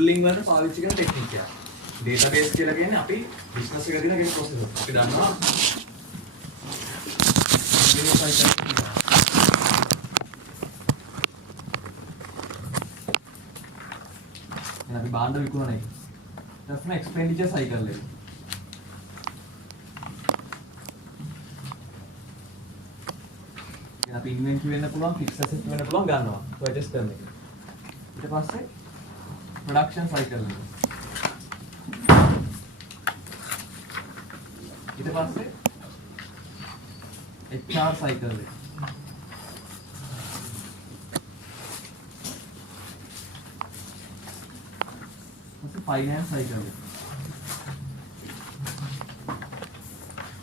modeling වලට පාවිච්චි කරන ටෙක්නික් එක. database කියලා කියන්නේ අපි business එකේ තියෙන කෙනෙක් process. අපි දන්නවා අපි බාණ්ඩ විකුණන එක. ඊට පස්සේ expenditure cycle එක. අපි inventory වෙන්න පුළුවන්, fixed asset වෙන්න පුළුවන් ගන්නවා. purchase කරන එක. ඊට පස්සේ production cycle එක. ඊට පස්සේ HR cycle එක. finance cycle එක.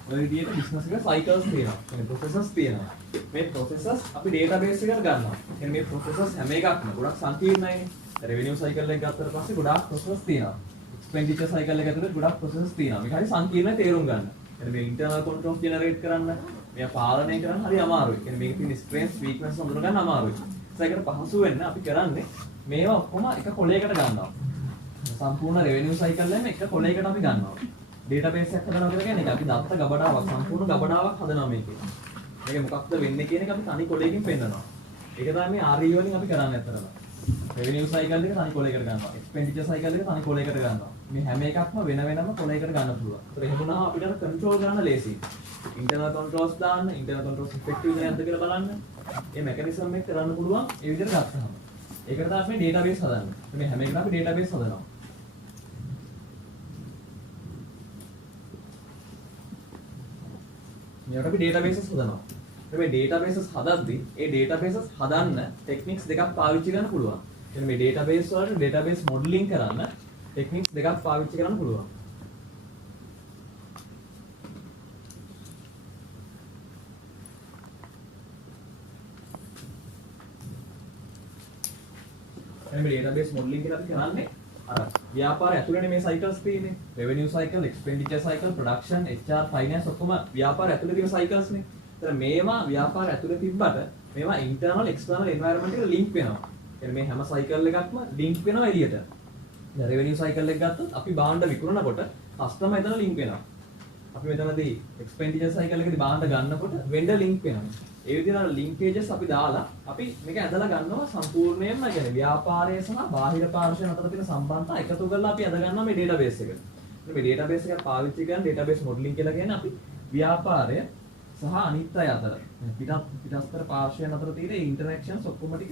ඔය විදිහට business එකේ cycles තියෙනවා. يعني processes තියෙනවා. මේ processes අපි database එකට ගන්නවා. يعني මේ processes හැම එකක්ම ගොඩක් සංකීර්ණයිනේ. revenue cycle එක ගත්තට පස්සේ ගොඩාක් processes තියෙනවා. expenditure cycle එක ඇතුළේ ගොඩක් processes තියෙනවා. මේක හරි සංකීර්ණ තේරුම් ගන්න. يعني මේ internal controls generate කරන්න, මේවා පාලනය කරන්න හරි අමාරුයි. يعني මේකේ තියෙන strengths weaknesses හඳුනා ගන්න අමාරුයි. ඒකට පහසු වෙන්න අපි කරන්නේ මේවා ඔක්කොම එක කොලයකට ගන්නවා. සම්පූර්ණ revenue cycle එකම එක කොලයකට අපි ගන්නවා. database එකක් හදනවා කියලා කියන්නේ අපි දත්ත ගබඩාවක් සම්පූර්ණ ගබඩාවක් හදනවා මේකේ. මේක මොකක්ද වෙන්නේ කියන එක අපි තනි කොලයකින් පෙන්නනවා. ඒක තමයි මේ RE වලින් අපි කරන්නේ අතරම. revenue cycle එක තනි කොලයකට ගන්නවා. expenditure cycle එක තනි කොලයකට ගන්නවා. මේ හැම එකක්ම වෙන වෙනම කොලයකට ගන්න පුළුවන්. ඒතර එහෙම වුණාම අපිට control ගන්න ලේසියි. internal controls දාන්න, internal controls effective නැද්ද කියලා බලන්න. මේ mechanism එක කරන්න පුළුවන් ඒ විදිහට ගත්තාම. ඒකට තමයි මේ database හදන්නේ. මේ හැම එකම අපි database හදනවා. මේකට අපි databases හදනවා. මේ databases හදද්දී ඒ databases හදන්න techniques දෙකක් පාවිච්චි කරන්න පුළුවන්. කියන්නේ මේ database වලට database modeling කරන්න techniques දෙකක් පාවිච්චි කරන්න පුළුවන්. මේ database modeling කියලා අපි කරන්නේ අර ව්‍යාපාරය ඇතුළේනේ මේ cycles තියෙන්නේ. revenue cycle, expenditure cycle, production, HR, finance ඔක්කොම ව්‍යාපාරය ඇතුළේ තියෙන cycles නේ. ඒතර මේවා ව්‍යාපාරය ඇතුළේ තිබ්බට මේවා internal external environment එකට link වෙනවා. يعني මේ හැම cycle එකක්ම link වෙනවා එළියට. දැන් revenue cycle එක ගත්තොත් අපි භාණ්ඩ විකුණනකොට customer එතන link වෙනවා. අපි මෙතනදී expenditure cycle එකේදී භාණ්ඩ ගන්නකොට vendor link වෙනවා. ඒ විදිහට linkages අපි දාලා අපි මේක ඇදලා ගන්නවා සම්පූර්ණයෙන්ම يعني ව්‍යාපාරය සහ බාහිර පාර්ශ්වයන් අතර තියෙන සම්බන්ධතා එකතු කරලා අපි අද ගන්නවා මේ database එකට. මේ database එක පාවිච්චි කරන database modeling කියලා කියන්නේ අපි ව්‍යාපාරය සහ අනිත් අය අතර පිටස්තර පාර්ශ්වයන් අතර තියෙන interactions ඔක්කොම ටික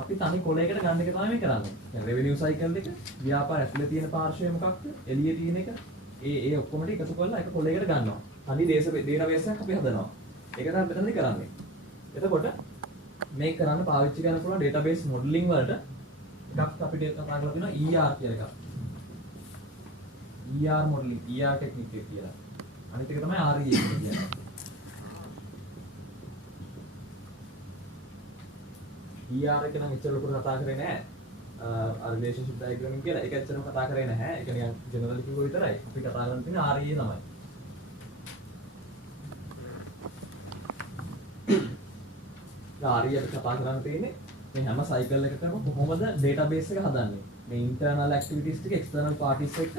අපි තනි කොලයකට ගන්න එක තමයි මේ කරන්නේ. يعني revenue cycle එක ව්‍යාපාරය ඇතුලේ තියෙන පාර්ශ්වය මොකක්ද? එළියේ තියෙන එක ඒ ඔක්කොම ටික එකතු කරලා එක කොලයකට ගන්නවා. තනි database එකක් අපි හදනවා. ඒක තමයි මෙතනදී කරන්නේ. එතකොට මේ කරන්න පාවිච්චි කරන්න පුළුවන් database modeling වලට එකක් අපිට කතා කරලා තියෙනවා ER කියලා එකක්. ER modeling, ER technique එක කියලා. අනිත් එක තමයි RE කියන්නේ. ER එක නම් එච්චර ලොකුට කතා කරේ නැහැ. relationship diagram කියලා ඒක එච්චරම කතා කරේ නැහැ. ඒක නිකන් generally කිව්ව විතරයි. අපි කතා කරන්නේ RE තමයි. ආරියට කතා කරන්න තියෙන්නේ මේ හැම cycle එකකම කොහොමද database එක හදන්නේ මේ internal activities ටික external parties එක්ක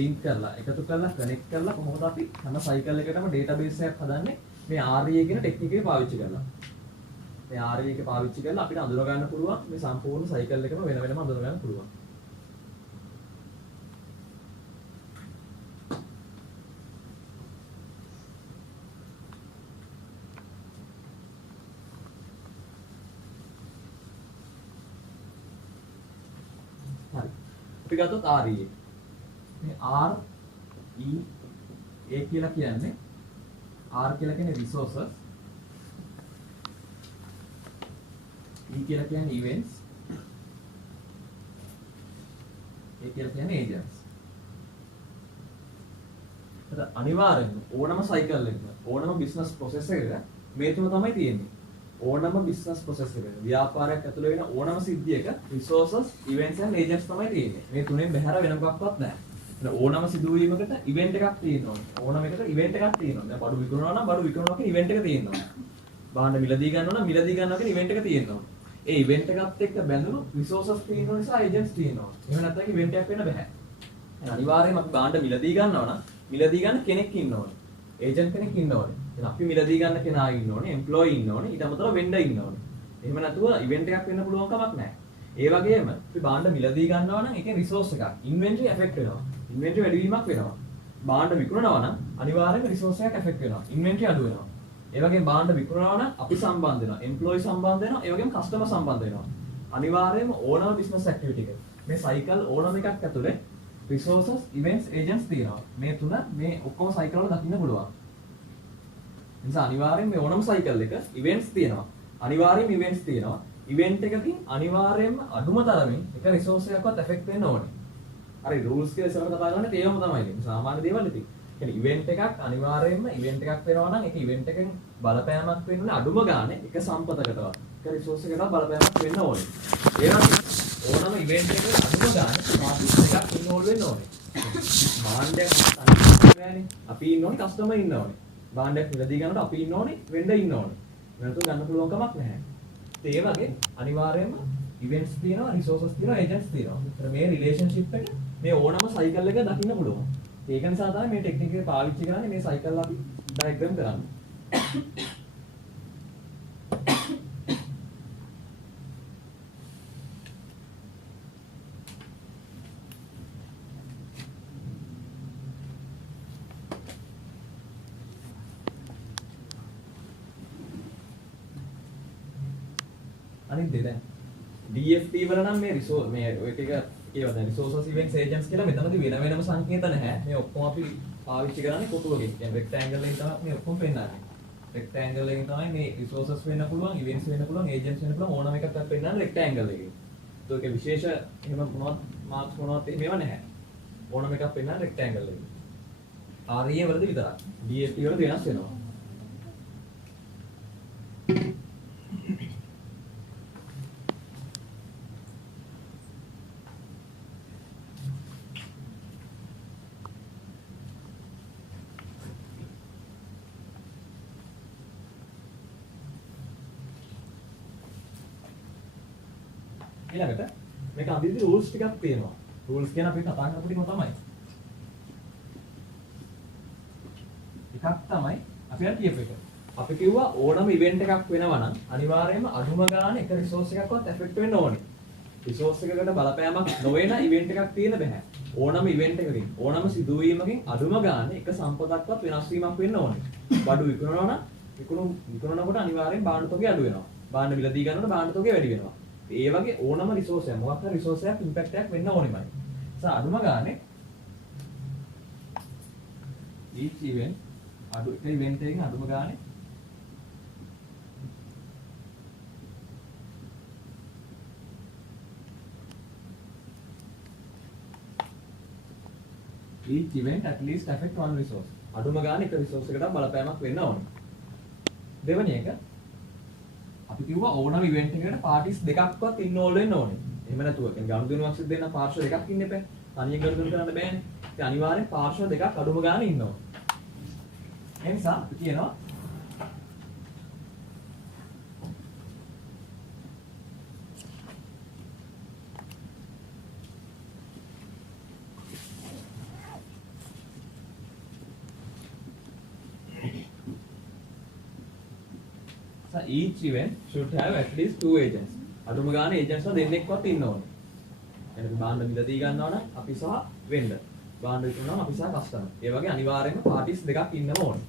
link කරලා එකතු කරලා connect කරලා කොහොමද අපි හැම cycle එකකටම database එකක් හදන්නේ මේ RE කියන technique එක පාවිච්චි කරලා මේ RE එක පාවිච්චි කරලා අපිට අඳුර ගන්න පුළුවන් මේ සම්පූර්ණ cycle එකම වෙන වෙනම අඳුර ගන්න පුළුවන් අපි ගත්තොත් RE මේ R E A කියලා කියන්නේ R කියලා කියන්නේ resources E කියලා කියන්නේ events A කියලා කියන්නේ agents ඒත් අනිවාර්යෙන්ම ඕනම cycle එකක ඕනම business process එකක මේ තුන තමයි තියෙන්නේ ඕනම business process එකක ව්‍යාපාරයක් ඇතුළේ වෙන ඕනම සිද්ධියක resources events and agents තමයි තියෙන්නේ මේ තුනෙන් බැහැර වෙන මොකක්වත් නැහැ ඕනම සිදුවීමකට event එකක් තියෙනවා ඕනම එකට event එකක් තියෙනවා දැන් බඩු විකුණනවා නම් බඩු විකුණනවා කියන event එක තියෙනවා භාණ්ඩ මිලදී ගන්නවා නම් මිලදී ගන්නවා කියන event එක තියෙනවා ඒ ඉවෙන්ට් එකත් එක්ක බැඳුණු රිසෝසස් තියෙන නිසා ඒජන්ට්ස් තියෙනවා. එහෙම නැත්නම් ඉවෙන්ට් එකක් වෙන්න බෑ. අනිවාර්යයෙන්ම අපි භාණ්ඩ මිලදී ගන්නවා නම් මිලදී ගන්න කෙනෙක් ඉන්න ඕනේ. ඒජන්ට් කෙනෙක් ඉන්න ඕනේ. එහෙනම් අපි මිලදී ගන්න කෙනා ඉන්න ඕනේ, එම්ප්ලොයි ඉන්න ඕනේ, ඊට අමතරව වෙන්ඩර් ඉන්න ඕනේ. එහෙම නැතුව ඉවෙන්ට් එකක් වෙන්න පුළුවන් කමක් නැහැ. ඒ වගේම අපි භාණ්ඩ මිලදී ගන්නවා නම් ඒකේ රිසෝස් එකක්, ඉන්වෙන්ටරි එෆෙක්ට් වෙනවා. ඉන්වෙන්ටරි වැඩි වීමක් වෙනවා. භාණ්ඩ විකුණනවා නම් අනිවාර්යයෙන්ම රිසෝස් එකක් එෆෙක්ට් වෙනවා. ඉන්වෙන්ටරි අඩු වෙනවා. ඒ වගේම භාණ්ඩ විකුණනවා නම් අපි සම්බන්ධ වෙනවා, එම්ප්ලොයි සම්බන්ධ වෙනවා, ඒ වගේම කස්ටමර් සම්බන්ධ වෙනවා. අනිවාර්යයෙන්ම ඕනම බිස්නස් ඇක්ටිවිටි එක. මේ සයිකල් ඕනම එකක් ඇතුලේ resources, events, agents තියෙනවා. මේ තුන මේ ඔක්කොම සයිකල් වල දකින්න පුළුවන්. ඒ නිසා අනිවාර්යයෙන් මේ ඕනම සයිකල් එක events තියෙනවා. අනිවාර්යයෙන්ම events තියෙනවා. event එකකින් අනිවාර්යයෙන්ම අඩුම තරමින් එක resource එකක්වත් affect වෙන්න ඕනේ. හරි rules කියලා ඉස්සරහට කතා කරන්නේ ඒවම තමයි. මේ සාමාන්‍ය දේවල් ඉතින්. කියන්නේ event එකක් අනිවාර්යයෙන්ම event එකක් වෙනවා නම් ඒක event එකෙන් බලපෑමක් වෙන්නේ අඩුම ගානේ එක සම්පතකටවත්. එක resource එකකට බලපෑමක් වෙන්න ඕනේ. ඒ වගේ ඕනම ඉවෙන්ට් එකකට අනුව ගන්න පාටිස් එකක් ඉන්වෝල්ව් වෙන්න ඕනේ. භාණ්ඩයක් අනිවාර්යයෙන්ම අපි ඉන්න ඕනේ, කස්ටමර් ඉන්න ඕනේ. භාණ්ඩයක් මිලදී ගන්නකොට අපි ඉන්න ඕනේ, වෙන්ඩර් ඉන්න ඕනේ. නැත්නම් ගන්න පුළුවන් කමක් නැහැ. ඒ වගේ අනිවාර්යයෙන්ම ඉවෙන්ට්ස් තියෙනවා, රිසෝසස් තියෙනවා, ඒජන්ට්ස් තියෙනවා. ඒතර මේ රිලේෂන්ෂිප් එක මේ ඕනම සයිකල් එක දකින්න පුළුවන්. ඒක නිසා තමයි මේ ටෙක්නික් එක පාවිච්චි කරන්නේ මේ සයිකල් අපි ඩයග්‍රෑම් කරන්නේ. අනිත් දෙය දැන් DFT වල නම් මේ මේ ඔය ටික කියවද resources events agents කියලා මෙතනදී වෙන වෙනම සංකේත නැහැ. මේ ඔක්කොම අපි පාවිච්චි කරන්නේ කොටුවකින්. කියන්නේ rectangle එකෙන් තමයි මේ ඔක්කොම පෙන්නන්නේ. rectangle එකෙන් තමයි මේ resources වෙන්න පුළුවන්, events වෙන්න පුළුවන්, agents වෙන්න පුළුවන් ඕනම එකක් අපි පෙන්නන්නේ rectangle එකෙන්. ඒක විශේෂ එහෙම මොනවත් මාක්ස් මොනවත් මේව නැහැ. ඕනම එකක් පෙන්නන්නේ rectangle එකෙන්. RE වලදී විතරයි. DFT වලදී වෙනස් වෙනවා. ඊළඟට මේක අඳිද්දි rules ටිකක් තියෙනවා. rules කියන අපි කතා කරපු ටිකම තමයි. එකක් තමයි අපි අර කියපු එක. අපි කිව්වා ඕනම event එකක් වෙනවා නම් අනිවාර්යයෙන්ම අඩුම ගානේ එක resource එකක්වත් affect වෙන්න ඕනේ. resource එකකට බලපෑමක් නොවන event එකක් තියෙන්න බෑ. ඕනම event එකකින් ඕනම සිදුවීමකින් අඩුම ගානේ එක සම්පතක්වත් වෙනස් වීමක් වෙන්න ඕනේ. බඩු විකුණනවා නම් විකුණනකොට අනිවාර්යෙන් භාණ්ඩ තොගය අඩු වෙනවා. භාණ්ඩ මිලදී ගන්නකොට භාණ්ඩ තොගය වැඩි වෙනවා. ඒ වගේ ඕනම රිසෝස් එකක් මොකක් හරි රිසෝස් එකක් ඉම්පැක්ට් එකක් වෙන්න ඕනෙමයි. අඩුම ගානේ each event එක event එකකින් අඩුම ගානේ each event at least affect one resource. අඩුම ගානේ එක රිසෝස් එකකට බලපෑමක් වෙන්න ඕනේ. දෙවෙනි එක අපි කිව්වා ඕනම ඉවෙන්ට් එකකට පාටිස් දෙකක්වත් ඉන්වෝල්ව් වෙන්න ඕනේ. එහෙම නැතුව කියන්නේ ගනුදෙනුවක් සිද්ධ වෙන පාර්ශ්ව දෙකක් ඉන්න එපා. තනියෙන් ගනුදෙනු කරන්න බෑනේ. ඒ අනිවාර්යෙන් පාර්ශ්ව දෙකක් අඩුම ගානේ ඉන්න ඕනේ. ඒ නිසා අපි කියනවා each event should have at least 2 agents. අඩුම ගානේ agents දෙන්නෙක්වත් ඉන්න ඕනේ. එනක භාණ්ඩ මිලදී ගන්නවා නම් අපි සහ vendor. භාණ්ඩ විකුණනවා නම් අපි සහ customer. ඒ වගේ අනිවාර්යයෙන්ම parties දෙකක් ඉන්නම ඕනේ.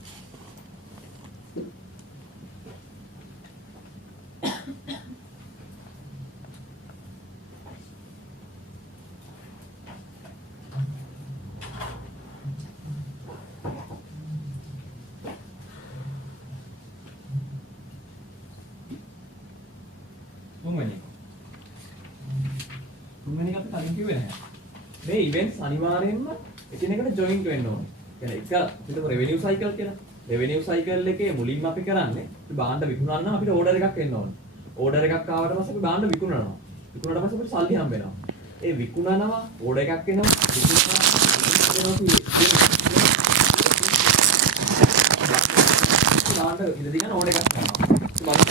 තුන්වෙනි එක අපි කලින් කිව්වේ නැහැ. මේ events අනිවාර්යයෙන්ම එකිනෙකට joint වෙන්න ඕනේ. කියන්නේ එක අපිට revenue cycle කියලා. revenue cycle එකේ මුලින්ම අපි කරන්නේ අපි භාණ්ඩ විකුණන්න නම් අපිට order එකක් එන්න ඕනේ. order එකක් ආවට පස්සේ අපි භාණ්ඩ විකුණනවා. විකුණුණාට පස්සේ අපිට සල්ලි හම්බ වෙනවා. ඒ විකුණනවා order එකක් එනවා. භාණ්ඩ ඉඳි ගන්න order එකක් ගන්නවා.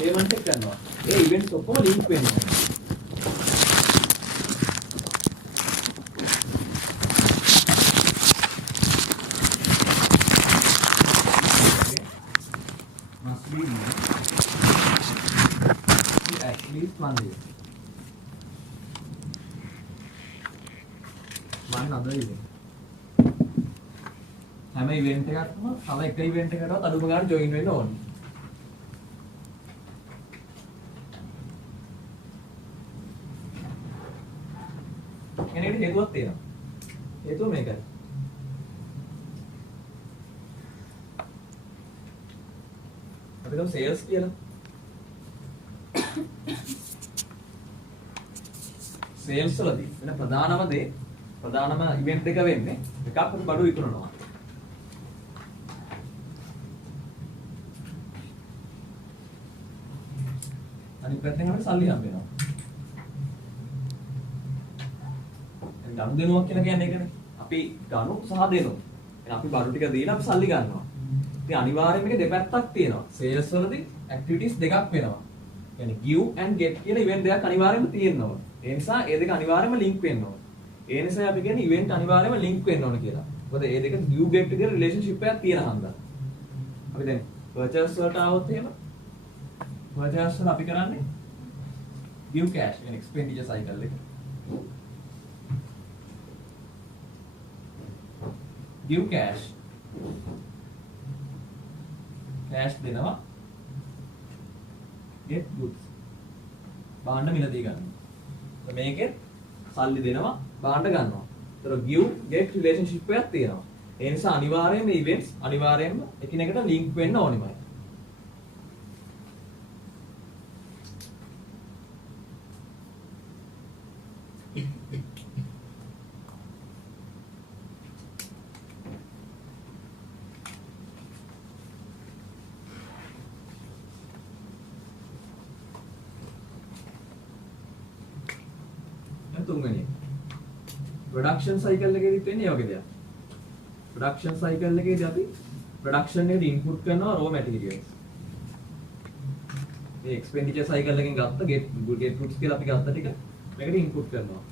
payment එක කරනවා. ඒ events ඔක්කොම link වෙනවා. Must be at least 1 day. One other event. හැම event එකක්ම තව එක event එකකටවත් අඩුම ගන්න join වෙන්න ඕනේ. එනේට හේතුවක් තියෙනවා. හේතුව මේකයි. අපි ගමු sales කියලා. sales වලදී වෙන ප්‍රධානම දේ ප්‍රධානම ඉවෙන්ට් එක වෙන්නේ එකක් අපි බඩු විකුණනවා. අනිත් පැත්තෙන් අපිට සල්ලි හම්බ වෙනවා. ගනු දෙනුවක් කියලා කියන්නේ ඒකනේ. අපි ගනු සහ දෙනු. එහෙනම් අපි බඩු ටික දීලා අපි සල්ලි ගන්නවා. ඉතින් අනිවාර්යයෙන්ම මේක දෙපැත්තක් තියෙනවා. sales වලදී activities දෙකක් වෙනවා. يعني give and get කියලා event දෙකක් අනිවාර්යයෙන්ම තියෙනවා. ඒ නිසා ඒ දෙක අනිවාර්යයෙන්ම link වෙන්න ඕන. ඒ නිසා අපි කියන්නේ event අනිවාර්යයෙන්ම link වෙන්න ඕන කියලා. මොකද ඒ දෙක give get කියලා relationship එකක් තියෙන හන්දා. අපි දැන් purchase වලට આવොත් එහෙම purchase වල අපි කරන්නේ give cash يعني expenditure cycle එක. give cash දෙනවා get goods භාණ්ඩ මිලදී ගන්නවා. මේකෙත් සල්ලි දෙනවා භාණ්ඩ ගන්නවා. ඒතර give get relationship එකක් තියෙනවා. ඒ නිසා අනිවාර්යයෙන්ම මේ events අනිවාර්යයෙන්ම එකිනෙකට link වෙන්න ඕනෙමයි. තුන්වෙනි production cycle එකේදීත් වෙන්නේ ඒ වගේ දෙයක්. production cycle එකේදී අපි production එකට input කරනවා raw materials. මේ expenditure cycle එකෙන් ගත්ත get goods කියලා අපි ගත්ත ටික මේකට input කරනවා.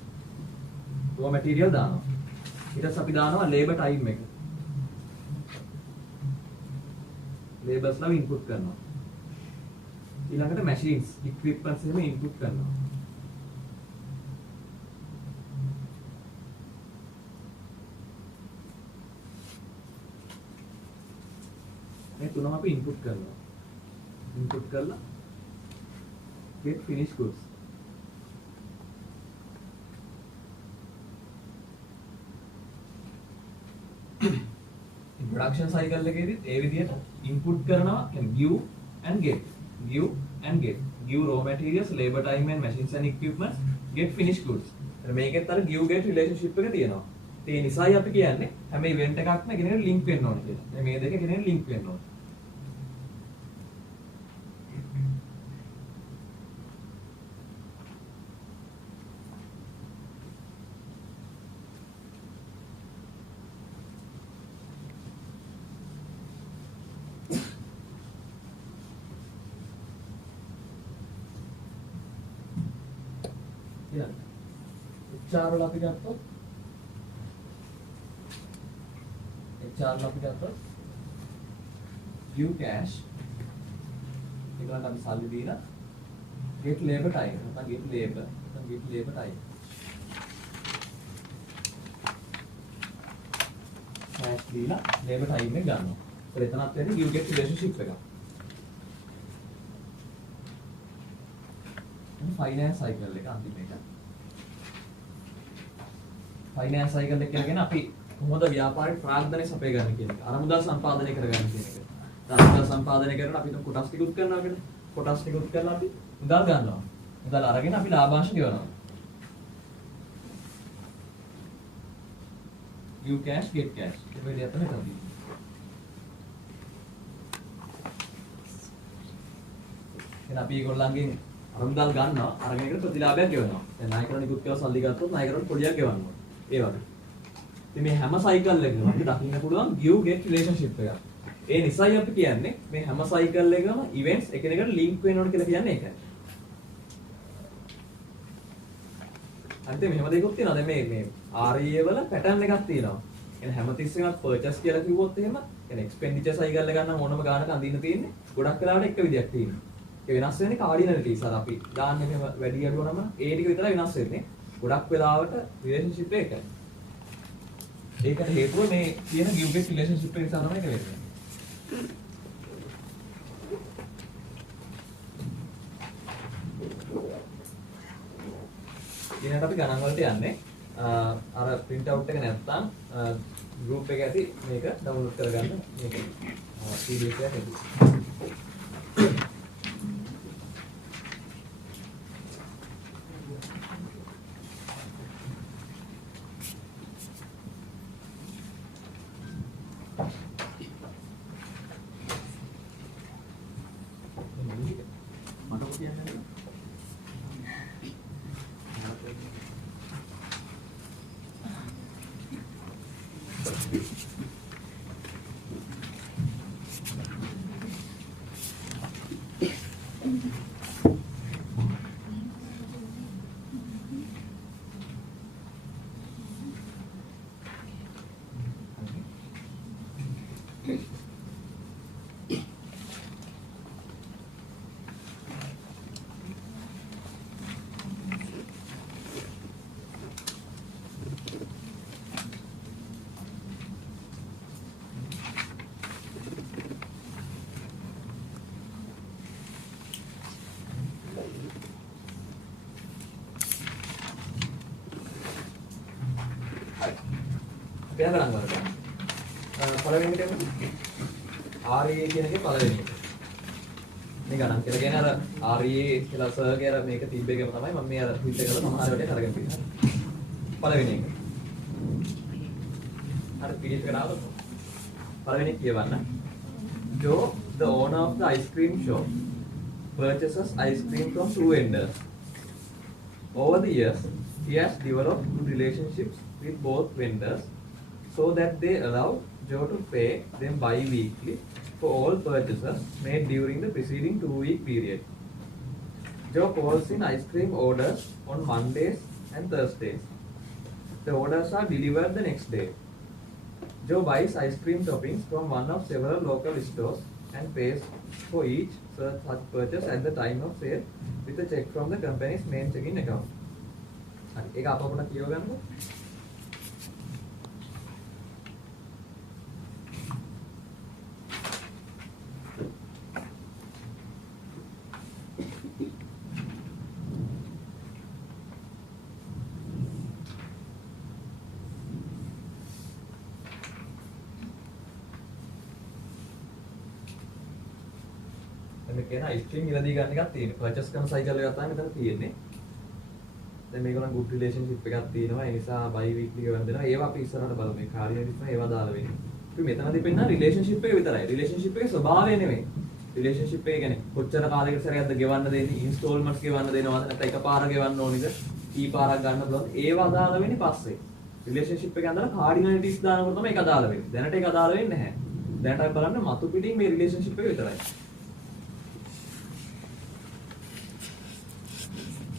raw material දානවා. ඊට පස්සේ අපි දානවා labor time එක. labors ලා input කරනවා. ඊළඟට machines equipments එහෙම input කරනවා. මේ තුනම අපි ඉන්පුට් කරනවා. ඉන්පුට් කරලා get finished goods. production cycle එකේදීත් ඒ විදිහට ඉන්පුට් කරනවා කියන්නේ give and get. give and get. give raw materials, labor time and machines and equipments, get finished goods. මේකෙත් අර give get relationship එක තියෙනවා. ඒ නිසායි අපි කියන්නේ හැම event එකක්ම එකිනෙකට link වෙන්න ඕනේ කියලා. මේ දෙක එකිනෙකට link වෙන්න ඕනේ. HR වල අපි ගත්තොත් give cash ඒකට අපි සල්ලි දීලා get labor time නැත්නම් get labor time cash දීලා labor time එක ගන්නවා. ඒත් එතනත් වෙන්නේ give get relationship එක. finance cycle එක අන්තිම එක. finance cycle එක කියන්නේ අපි කොහොමද ව්‍යාපාරේ ප්‍රාග්ධනය සපය ගන්න කියන එක. අරමුදල් සම්පාදනය කරගන්න කියන එක. අරමුදල් සම්පාදනය කරලා අපි කොටස් ටිකුත් කරනවා කියලා. කොටස් ටිකුත් කරලා අපි මුදල් ගන්නවා. මුදල් අරගෙන අපි ලාභාංශ ගෙවනවා. give cash get cash. ඒ වගේ තමයි කරන්නේ. එහෙනම් අපි ඒගොල්ලන්ගෙන් අරමුදල් ගන්නවා. අරගෙන ඒකට ප්‍රතිලාභයක් ගෙවනවා. දැන් නායකරණ නිකුත් කරලා සල්ලි ගත්තොත් නායකරණ පොලියක් ගෙවනවා. ඒ වගේ. ඉතින් මේ හැම සයිකල් එකකම අපිට දකින්න පුළුවන් give get relationship එකක්. ඒ නිසායි අපි කියන්නේ මේ හැම සයිකල් එකම ඉවෙන්ට්ස් එකිනෙකට ලින්ක් වෙනවනේ කියලා කියන්නේ ඒකයි. අන්තිමේ මෙහෙම දෙයක් තියෙනවා. දැන් මේ REA වල පැටර්න් එකක් තියෙනවා. يعني හැමතිස්සෙම පර්චේස් කියලා කිව්වොත් එහෙම يعني එක්ස්පෙන්ඩිචර් සයිකල් එක ගන්න ඕනම ගානක අඳින්න තියෙන්නේ. ගොඩක් වෙලාවට එක විදියක් තියෙනවා. ඒ වෙනස් වෙන්නේ කාඩිනලිටිස්. අර අපි දාන්නේ මෙහෙම වැඩි අඩුව නම් ඒ ටික විතරයි වෙනස් වෙන්නේ. ගොඩක් වෙලාවට රිලේෂන්ෂිප් එකයි. ඒකට හේතුව මේ කියන ගිව්ගෙට් රිලේෂන්ෂිප් එක නිසා තමයි ඒක වෙන්නේ. ඊළඟට අපි ගණන් වලට යන්නේ. අර print out එක නැත්නම් group එක ඇති මේක download කරගන්න මේක PDF එකක් ඇති. පෙළ ගණන් වලට පළවෙනි එක REA කියන එකේ පළවෙනි එක. මේ ගණන් කියලා කියන්නේ අර REA කියලා සර්ගේ අර මේක තිබ්බ එකම තමයි මම මේ අර හිත එකල සමහර වෙලට අරගෙන තියෙනවා. පළවෙනි එක. අර PDF එකට ආවොත් පළවෙනි කියවන්න. Joe, the owner of the ice cream shop, purchases ice cream from two vendors. Over the years, he has developed good relationships with both vendors, so that they allow Joe to pay them bi-weekly for all purchases made during the preceding 2-week period. Joe calls in ice cream orders on Mondays and Thursdays. The orders are delivered the next day. Joe buys ice cream toppings from one of several local stores and pays for each such purchase at the time of sale with a check from the company's main checking account. ඒක අපපුණ කියව ගන්නකො. දැන් කියන ice cream ඉරදී ගන්න එකක් තියෙනවා. purchase කරන cycle එක තමයි මෙතන තියෙන්නේ. දැන් මේගොල්ලන් good relationship එකක් තියෙනවා. ඒ නිසා bi weekly ගෙවන් දෙනවා. ඒවා අපි ඉස්සරහට බලමු. මේ කාර්යනිස්ම ඒවා දාලා වෙන්නේ. අපි මෙතනදී පෙන්නන relationship එක විතරයි. relationship එකේ ස්වභාවය නෙමෙයි. relationship එක කියන්නේ කොච්චර කාලයකට සැරයක්ද ගෙවන්න දෙන්නේ, installments ගෙවන්න දෙනවද නැත්නම් එකපාර ගෙවන්න ඕනිද, කී පාරක් ගන්න පුළුවන්ද? ඒවා අදාළ වෙන්නේ පස්සේ. relationship එකේ අඳලා cardinalities දානකොට තමයි ඒක අදාළ වෙන්නේ. දැනට ඒක අදාළ වෙන්නේ නැහැ. දැනට අපි බලන්නේ මතු පිටින් මේ relationship එක විතරයි.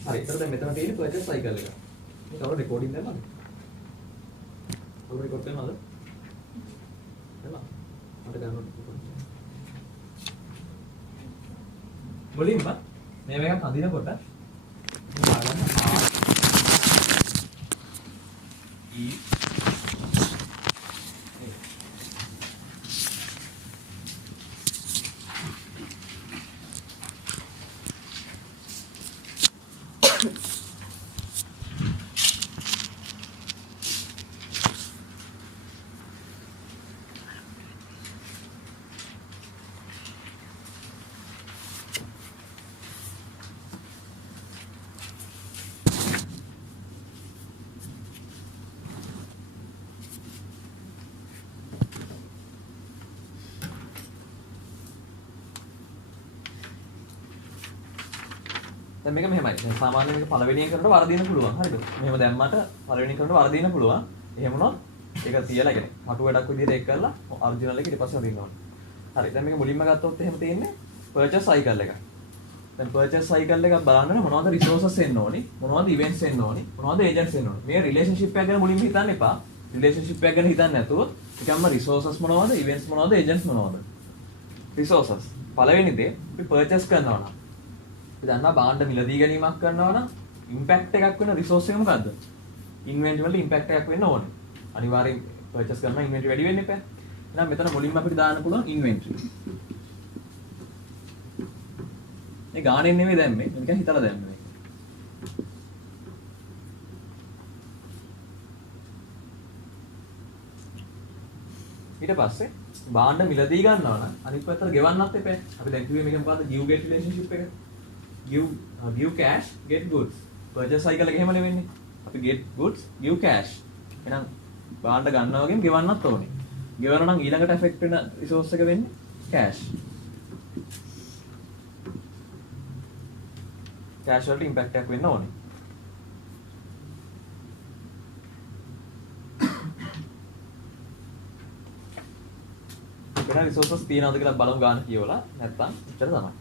හරි. ඒතර දැන් මෙතන තියෙන purchase cycle එක. මේක අවුල රෙකෝඩින් දැම්මද? අවුල රෙකෝඩ් කරනවද? දැම්මා. මට ගන්නකොට මුලින්ම මේ මේක අඳිනකොට බලන්න දැන් මේක මෙහෙමයි. දැන් සාමාන්‍යයෙන් මේක පළවෙනි එකකට වර්ධින්න පුළුවන්. හරිද? මෙහෙම දැම්මට පළවෙනි එකට වර්ධින්න පුළුවන්. එහෙම වුණොත් ඒක තියලා කියන්නේ කටු වැඩක් විදිහට ඒක කරලා ඔරිජිනල් එක ඊට පස්සේ අදින්න ඕනේ. හරි. දැන් මේක මුලින්ම ගත්තොත් එහෙම තියෙන්නේ purchase cycle එක. දැන් purchase cycle එකක් බලන්න මොනවද resources එන්න ඕනි, මොනවද events එන්න ඕනි, මොනවද agents එන්න ඕනි. මේ relationship එක ගැන මුලින්ම හිතන්න එපා. relationship එක ගැන හිතන්නේ නැතුව නිකම්ම resources මොනවද, events මොනවද, agents මොනවද. resources. පළවෙනි දේ අපි purchase කරනවා නම් අපි දන්නවා භාණ්ඩ මිලදී ගැනීමක් කරනවා නම් impact එකක් වෙන resource එක මොකද්ද? inventory වල impact එකක් වෙන්න ඕනේ. අනිවාර්යෙන් purchase කරනවා inventory වැඩි වෙන්න එපා. එහෙනම් මෙතන මුලින්ම අපිට දාන්න පුළුවන් inventory. මේ ගාණෙන් නෙමෙයි දැම්මේ. නිකන් හිතලා දැම්මේ මේක. ඊට පස්සේ භාණ්ඩ මිලදී ගන්නවා නම් අනිත් පැත්තට ගෙවන්නත් එපා. අපි දැන් කිව්වේ මේක මොකද්ද? give get relationship එක. give cash get goods. purchase cycle එක එහෙමනේ වෙන්නේ. අපි get goods give cash. එහෙනම් භාණ්ඩ ගන්නවා වගේම ගෙවන්නත් ඕනේ. ගෙවනවා නම් ඊළඟට affect වෙන resource එක වෙන්නේ cash. cash වලට impact එකක් වෙන්න ඕනේ. වෙන resources තියනවද කියලා බලමු ගන්න කියවලා නැත්නම් එච්චර තමයි.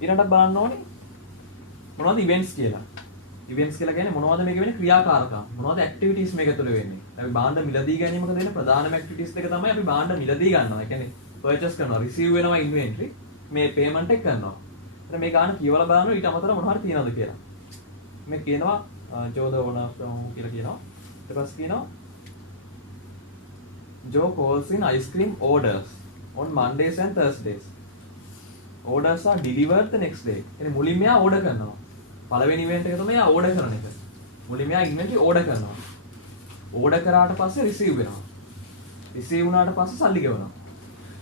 ඊළඟට බලන්න ඕනේ මොනවද events කියලා. events කියලා කියන්නේ මොනවද මේක වෙන්නේ ක්‍රියාකාරකම්. මොනවද activities මේක තුළ වෙන්නේ. අපි භාණ්ඩ මිලදී ගැනීමක දෙන ප්‍රධානම activities දෙක තමයි අපි භාණ්ඩ මිලදී ගන්නවා. ඒ කියන්නේ purchase කරනවා, receive වෙනවා inventory, මේ payment එක කරනවා. එතන මේ ගන්න කියවලා බලනවා ඊට අමතරව මොනවා හරි තියනවද කියලා. මේ කියනවා Joe the owner from කියලා කියනවා. ඊට පස්සේ කියනවා Joe calls in ice cream orders on Mondays and Thursdays. Orders are delivered the next day. එනේ මුලින්ම එයා order කරනවා. පළවෙනි event එක තමයි එයා order කරන එක. මුලින්ම එයා inventory order කරනවා. order කරාට පස්සේ receive වෙනවා. receive වුණාට පස්සේ සල්ලි ගෙවනවා.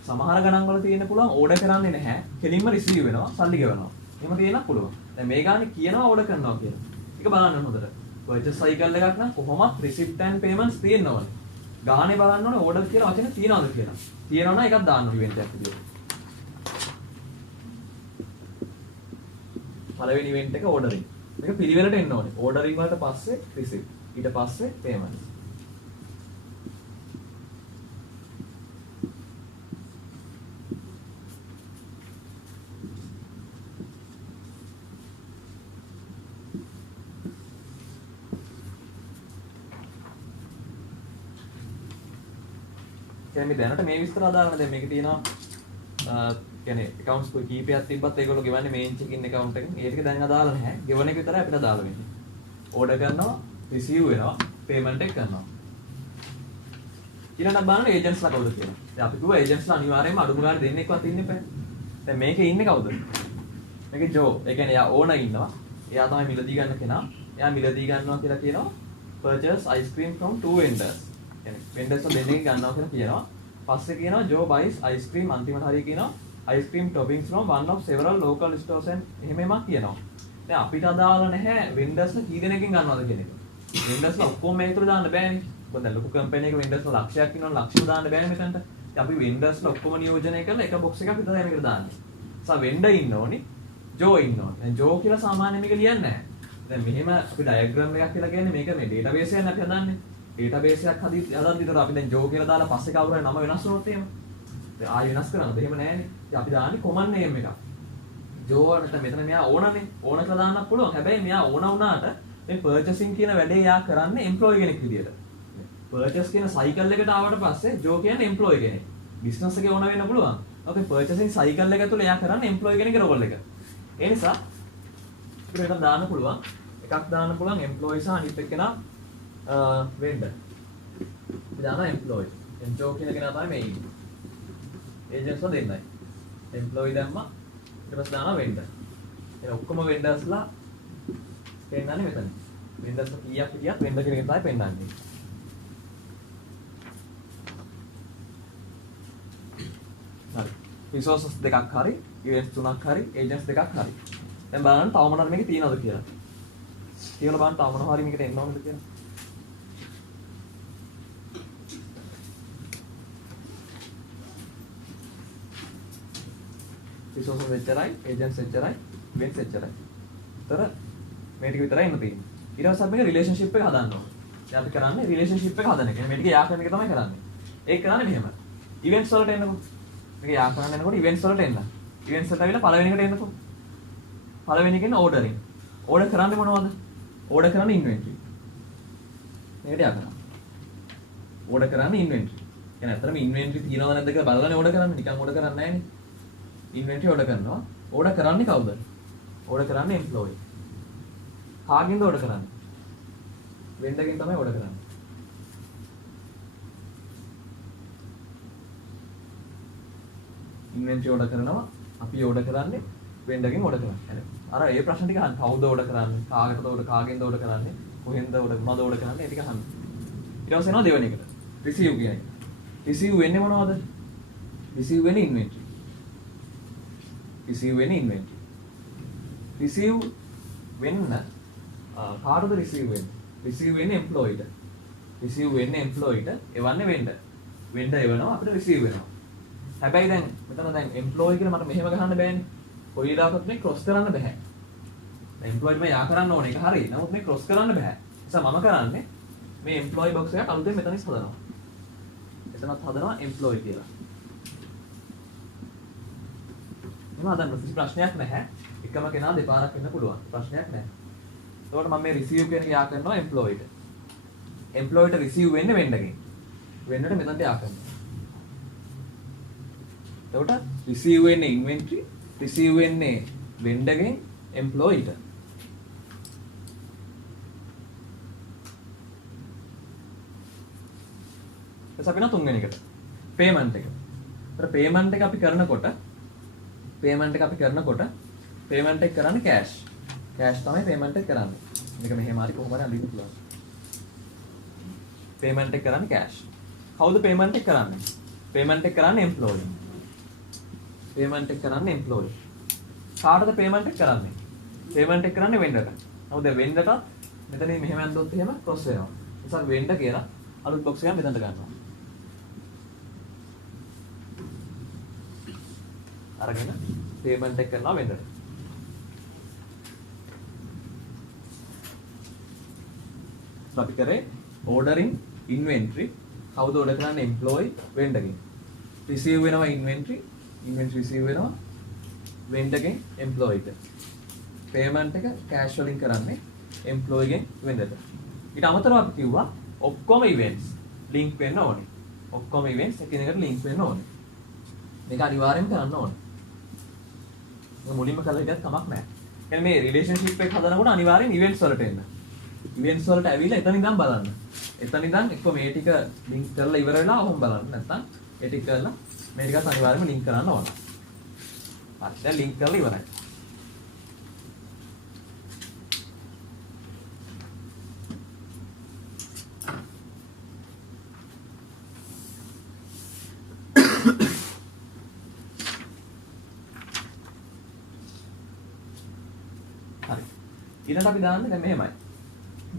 සමහර ගණන් වල තියෙන්න පුළුවන් order කරන්නේ නැහැ. කෙලින්ම receive වෙනවා, සල්ලි ගෙවනවා. එහෙම තියෙන්නත් පුළුවන්. දැන් මේ ගානේ කියනවා order කරනවා කියලා. ඒක බලන්න හොඳට. purchase cycle එකක් නම් කොහොමත් receipt and payments තියෙන්න ඕනේ. ගානේ බලන්න ඕනේ order කියලා වචන තියනවද කියලා. තියෙනවා නම් එකක් දාන්න ඕනේ event එකක් විදියට. පළවෙනි event එක ordering. මේක පිළිවෙලට එන්න ඕනේ. ordering වලට පස්සේ receipt. ඊට පස්සේ payments. මේ දැනට මේ විස්තර අදාළ නැහැ. මේක තියෙනවා කියන්නේ accounts කීපයක් තිබ්බත් ඒගොල්ලෝ ගෙවන්නේ main checking account එකෙන්. ඒ ටික දැන් අදාළ නැහැ. ගෙවන එක විතරයි අපිට අදාළ වෙන්නේ. order කරනවා, receive වෙනවා, payment එක කරනවා. ඊළඟට බලන්න agents ලා කවුද කියලා. දැන් අපි කිව්වා agents ලා අනිවාර්යයෙන්ම අඩුම ගානේ දෙන්නෙක්වත් ඉන්න එපා. දැන් මේකේ ඉන්නේ කවුද? මේකේ Joe. ඒ කියන්නේ එයා owner ඉන්නවා. එයා තමයි මිලදී ගන්න කෙනා. එයා මිලදී ගන්නවා කියලා කියනවා purchase ice cream from two vendors. vendors දෙන්නේ ගන්නවා කියලා කියනවා. පස්සේ කියනවා Joe buys ice cream අන්තිමට හරිය කියනවා ice cream toppings from one of several local stores and එහෙම එකක් කියනවා. දැන් අපිට අදාළ නැහැ vendors ලා කී දෙනෙක්ගෙන් ගන්නවද කියන එක. vendors ලා ඔක්කොම මේක තුල දාන්න බෑනේ. මොකද දැන් ලොකු කම්පැනි එකක vendors ලා ලක්ෂයක් ඉන්නවනම් ලක්ෂම දාන්න බෑනේ මෙතනට. ඉතින් අපි vendors ලා ඔක්කොම නියෝජනය කරලා එක box එකක් විතරයි මේකට දාන්නේ. vendor ඉන්න ඕනි, Joe ඉන්න ඕනි. දැන් Joe කියලා සාමාන්‍යයෙන් මේක ලියන්නේ නැහැ. දැන් මෙහෙම අපි diagram එකක් කියලා කියන්නේ මේක මේ database එකක් අපි හදන්නේ. database එකක් හදන්න විතර අපි දැන් Joe කියලා දාලා පස්සේ කවුරු හරි නම වෙනස් වුණොත් එහෙම. දැන් ආයෙ වෙනස් කරනවද? එහෙම නැහැනේ. ඉතින් අපි දාන්නේ common name එකක්. Joe නැත්නම් මෙතන මෙයා ඕනනේ. ඕන කියලා දාන්නත් පුළුවන්. හැබැයි මෙයා ඕන වුණාට මේ purchasing කියන වැඩේ යා කරන්නේ employee කෙනෙක් විදියට. purchase කියන cycle එකට ආවට පස්සේ Joe කියන්නේ employee කෙනෙක්. business එකේ ඕන වෙන්න පුළුවන්. ඔකේ purchasing cycle එක ඇතුළේ යා කරන්නේ employee කෙනෙක්ගේ role එක. ඒ නිසා අපිට එකක් දාන්න පුළුවන්. එකක් දාන්න පුළුවන් employee සහ අනිත් එක්කෙනා vendor. අපි දානවා employee. Joe කියන කෙනා තමයි මේ ඉන්නේ. agents ලා දෙන්නයි. employee දැම්මා ඊට පස්සේ දානවා vendor. එහෙනම් ඔක්කොම vendors ලා පෙන්නන්නේ මෙතන. vendors ලා කීයක් හිටියත් vendor කෙනෙක් තමයි පෙන්නන්නේ. හරි. resources දෙකක් හරි, events තුනක් හරි, agents දෙකක් හරි. දැන් බලන්න තව මොනවද මේකේ තියෙනවද කියලා. කියලා බලන්න තව මොනවා හරි මේකට එන්න ඕනද කියලා. resources එච්චරයි, agents එච්චරයි, events එච්චරයි. ඒතර මේ ටික විතරයි ඉන්න තියෙන්නේ. ඊට පස්සේ අපි මේක relationship එක හදන්න ඕනේ. දැන් අපි කරන්නේ relationship එක හදන එක. මේ ටික යා කරන එක තමයි කරන්නේ. ඒක කරන්නේ මෙහෙම. ඉවෙන්ට්ස් වලට එන්නකො. මේක යා කරන්න එනකොට ඉවෙන්ට්ස් වලට එන්න. ඉවෙන්ට්ස් වලට ආවිලා පළවෙනි එකට එන්නකො. පළවෙනි එකෙන් ඕඩරින්. ඕඩර් කරන්නේ මොනවද? ඕඩර් කරන්නේ ඉන්වෙන්ටරි. මේකට යා කරනවා. ඕඩර් කරන්නේ ඉන්වෙන්ටරි. කියන්නේ අතරම ඉන්වෙන්ටරි තියනවද නැද්ද කියලා බලලානේ ඕඩර් කරන්නේ. නිකන් ඕඩර් කරන්නේ නැහැනේ. ඉන්වෙන්ටරි ඕඩර් කරනවා. ඕඩර් කරන්නේ කවුද? ඕඩර් කරන්නේ එම්ප්ලොයි. කාගෙන්ද ඕඩර් කරන්නේ? වෙන්ඩර්ගෙන් තමයි ඕඩර් කරන්නේ. ඉන්වෙන්ටරි ඕඩර් කරනවා. අපි ඕඩර් කරන්නේ වෙන්ඩර්ගෙන් ඕඩර් කරන්නේ. අර ඒ ප්‍රශ්න ටික අහන්න. කවුද ඕඩර් කරන්නේ? කාගෙන්ද ඕඩර් කාගෙන්ද ඕඩර් කරන්නේ? කොහෙන්ද ඕඩර් මොනවද ඕඩර් කරන්නේ? ඒ ටික අහන්න. ඊට පස්සේ එනවා දෙවෙනි එකට. රිසීව් කියන්නේ. රිසීව් වෙන්නේ මොනවද? රිසීව් වෙන්නේ ඉන්වෙන්ටරි. රිසීව් වෙන්නේ ඉන්වෙන්ටරි. රිසීව් වෙන්න කාටද රිසීව් වෙන්නේ? රිසීව් වෙන්නේ එම්ප්ලොයිට. රිසීව් වෙන්නේ එම්ප්ලොයිට එවන්නේ වෙන්ඩර්. වෙන්ඩර් එවනවා අපිට රිසීව් වෙනවා. හැබැයි දැන් මෙතන දැන් එම්ප්ලොයි කියලා මට මෙහෙම ගහන්න බෑනේ. කොයි දාකත් මේ ක්‍රොස් කරන්න බෑ. දැන් එම්ප්ලොයිට මම යා කරන්න ඕනේ ඒක හරි. නමුත් මේ ක්‍රොස් කරන්න බෑ. නිසා මම කරන්නේ මේ එම්ප්ලොයි බොක්ස් එකක් අලුතෙන් මෙතනින් හදනවා. එතනත් හදනවා එම්ප්ලොයි කියලා. එහෙනම් හදන්න කිසි ප්‍රශ්නයක් නැහැ. එකම කෙනා දෙපාරක් වෙන්න පුළුවන්. ප්‍රශ්නයක් නැහැ. එතකොට මම මේ රිසීව් කියන යා කරනවා එම්ප්ලොයිට. එම්ප්ලොයිට රිසීව් වෙන්නේ වෙන්ඩර්ගෙන්. වෙන්ඩර්ට මෙතනට යා කරනවා. එතකොට රිසීව් වෙන්නේ ඉන්වෙන්ටරි, රිසීව් වෙන්නේ වෙන්ඩර්ගෙන් එම්ප්ලොයිට. එතකොට අපි යන තුන්වෙනි එකට. පේමන්ට් එක. ඒතර පේමන්ට් එක අපි කරනකොට පේමන්ට් එක කරන්නේ කෑෂ්. කෑෂ් තමයි පේමන්ට් එක කරන්නේ. මේක මෙහෙම හරි කොහොම හරි අඳින්න පුළුවන්. පේමන්ට් එක කරන්නේ කෑෂ්. කවුද පේමන්ට් එක කරන්නේ? පේමන්ට් එක කරන්නේ එම්ප්ලොයි. පේමන්ට් එක කරන්නේ එම්ප්ලොයි. කාටද පේමන්ට් එක කරන්නේ? පේමන්ට් එක කරන්නේ වෙන්ඩර්ට. නමුත් දැන් වෙන්ඩර්ට මෙතන මෙහෙම ඇද්දොත් එහෙම ක්‍රොස් වෙනවා. ඒ නිසා වෙන්ඩර් කියලා අලුත් බොක්ස් එකක් මෙතනට ගන්නවා. අරගෙන පේමන්ට් එක කරනවා වෙන්ඩර්ට. අපි කරේ ඕඩරින් ඉන්වෙන්ටරි කවුද ඕඩර් කරන්නේ එම්ප්ලොයි වෙන්ඩර්ගෙන්. රිසීව් වෙනවා ඉන්වෙන්ටරි රිසීව් වෙනවා වෙන්ඩර්ගෙන් එම්ප්ලොයිට. පේමන්ට් එක කෑෂ් වලින් කරන්නේ එම්ප්ලොයිගෙන් වෙන්ඩර්ට. ඊට අමතරව අපි කිව්වා ඔක්කොම ඉවෙන්ට්ස් ලින්ක් වෙන්න ඕනේ. ඔක්කොම ඉවෙන්ට්ස් එකිනෙකට ලින්ක් වෙන්න ඕනේ. මේක අනිවාර්යෙන්ම කරන්න ඕනේ. ඒක මුලින්ම කරලා ඉතින් කමක් නැහැ. කියන්නේ මේ රිලේෂන්ෂිප් එක හදනකොට අනිවාර්යෙන් ඉවෙන්ට්ස් වලට එන්න. ඉවෙන්ට්ස් වලට ඇවිල්ලා එතන ඉඳන් බලන්න. එතන ඉඳන් එක්ක මේ ටික ලින්ක් කරලා ඉවර වෙලා ඔහොම බලන්න. නැත්නම් ඒ ටික කරලා මේ ටිකත් අනිවාර්යයෙන්ම ලින්ක් කරන්න ඕන. හරි. දැන් ලින්ක් කරලා ඉවරයි. හරි. ඊළඟට අපි දාන්නේ දැන් මෙහෙමයි.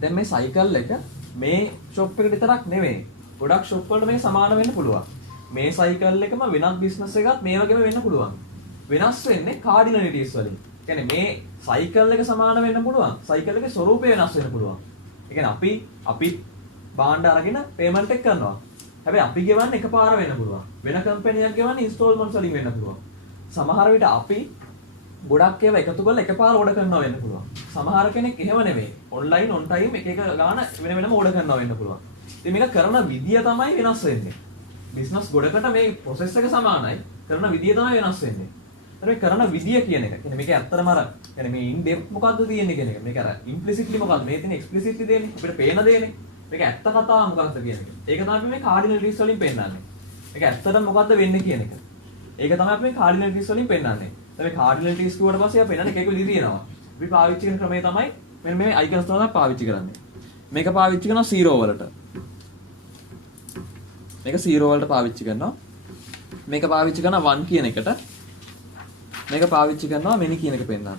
දැන් මේ සයිකල් එක මේ ෂොප් එකට විතරක් නෙවෙයි. ගොඩක් ෂොප් වලට මේක සමාන වෙන්න පුළුවන්. මේ සයිකල් එකම වෙනත් බිස්නස් එකක් මේ වගේම වෙන්න පුළුවන්. වෙනස් වෙන්නේ කාඩිනලිටිස් වලින්. කියන්නේ මේ සයිකල් එක සමාන වෙන්න පුළුවන්. සයිකල් එකේ ස්වරූපය වෙනස් වෙන්න පුළුවන්. ඒ කියන්නේ අපි භාණ්ඩ අරගෙන පේමන්ට් එක කරනවා. හැබැයි අපි ගෙවන්නේ එකපාර වෙන්න පුළුවන්. වෙන කම්පැනි එකක් ගෙවන්නේ ඉන්ස්ටෝල්මන්ට්ස් වලින් වෙන්න පුළුවන්. සමහර විට අපි ගොඩක් ඒවා එකතු කරලා එකපාර ඕඩර් කරනවා වෙන්න පුළුවන්. සමහර කෙනෙක් එහෙම නෙමෙයි. ඔන්ලයින් ඔන් ටයිම් එක ගාන වෙනම ඕඩර් කරනවා වෙන්න පුළුවන්. ඉතින් මේක කරන විදිය තමයි වෙනස් වෙන්නේ. බිස්නස් ගොඩකට මේ ප්‍රොසෙස් එක සමානයි. කරන විදිය තමයි වෙනස් වෙන්නේ. මේ කරන විදිය කියන එක. කියන්නේ මේක ඇත්තටම අර කියන්නේ මේ ඉන් ඩෙප්ත් මොකද්ද තියෙන්නේ කියන එක. මේක අර ඉම්ප්ලිසිට්ලි මොකද්ද? මේ තියෙන එක්ස්ප්ලිසිට්ලි දෙන්නේ. අපිට පේන දෙන්නේ. මේක ඇත්ත කතාව මොකක්ද කියන එක. ඒක තමයි අපි මේ කාඩිනලිටිස් වලින් පෙන්නන්නේ. මේක ඇත්තටම මොකද්ද වෙන්නේ කියන එක. ඒක තමයි අපි මේ කාඩිනලිටිස් වලින් පෙන්නන්නේ. දැන් මේ කාඩිනලිටිස් කිව්වට පස්සේ අපි පෙන්නන්නේ එක විදිහ තියෙනවා. අපි පාවිච්චි කරන ක්‍රමය තමයි මෙන්න මේ අයිකන්ස් තමයි පාවිච්චි කරන්නේ. මේක පාවිච්චි කරනවා 0 වලට. මේක 0 වලට පාවිච්චි කරනවා. මේක පාවිච්චි කරනවා 1 කියන එකට. මේක පාවිච්චි කරනවා many කියන එක පෙන්නන්න.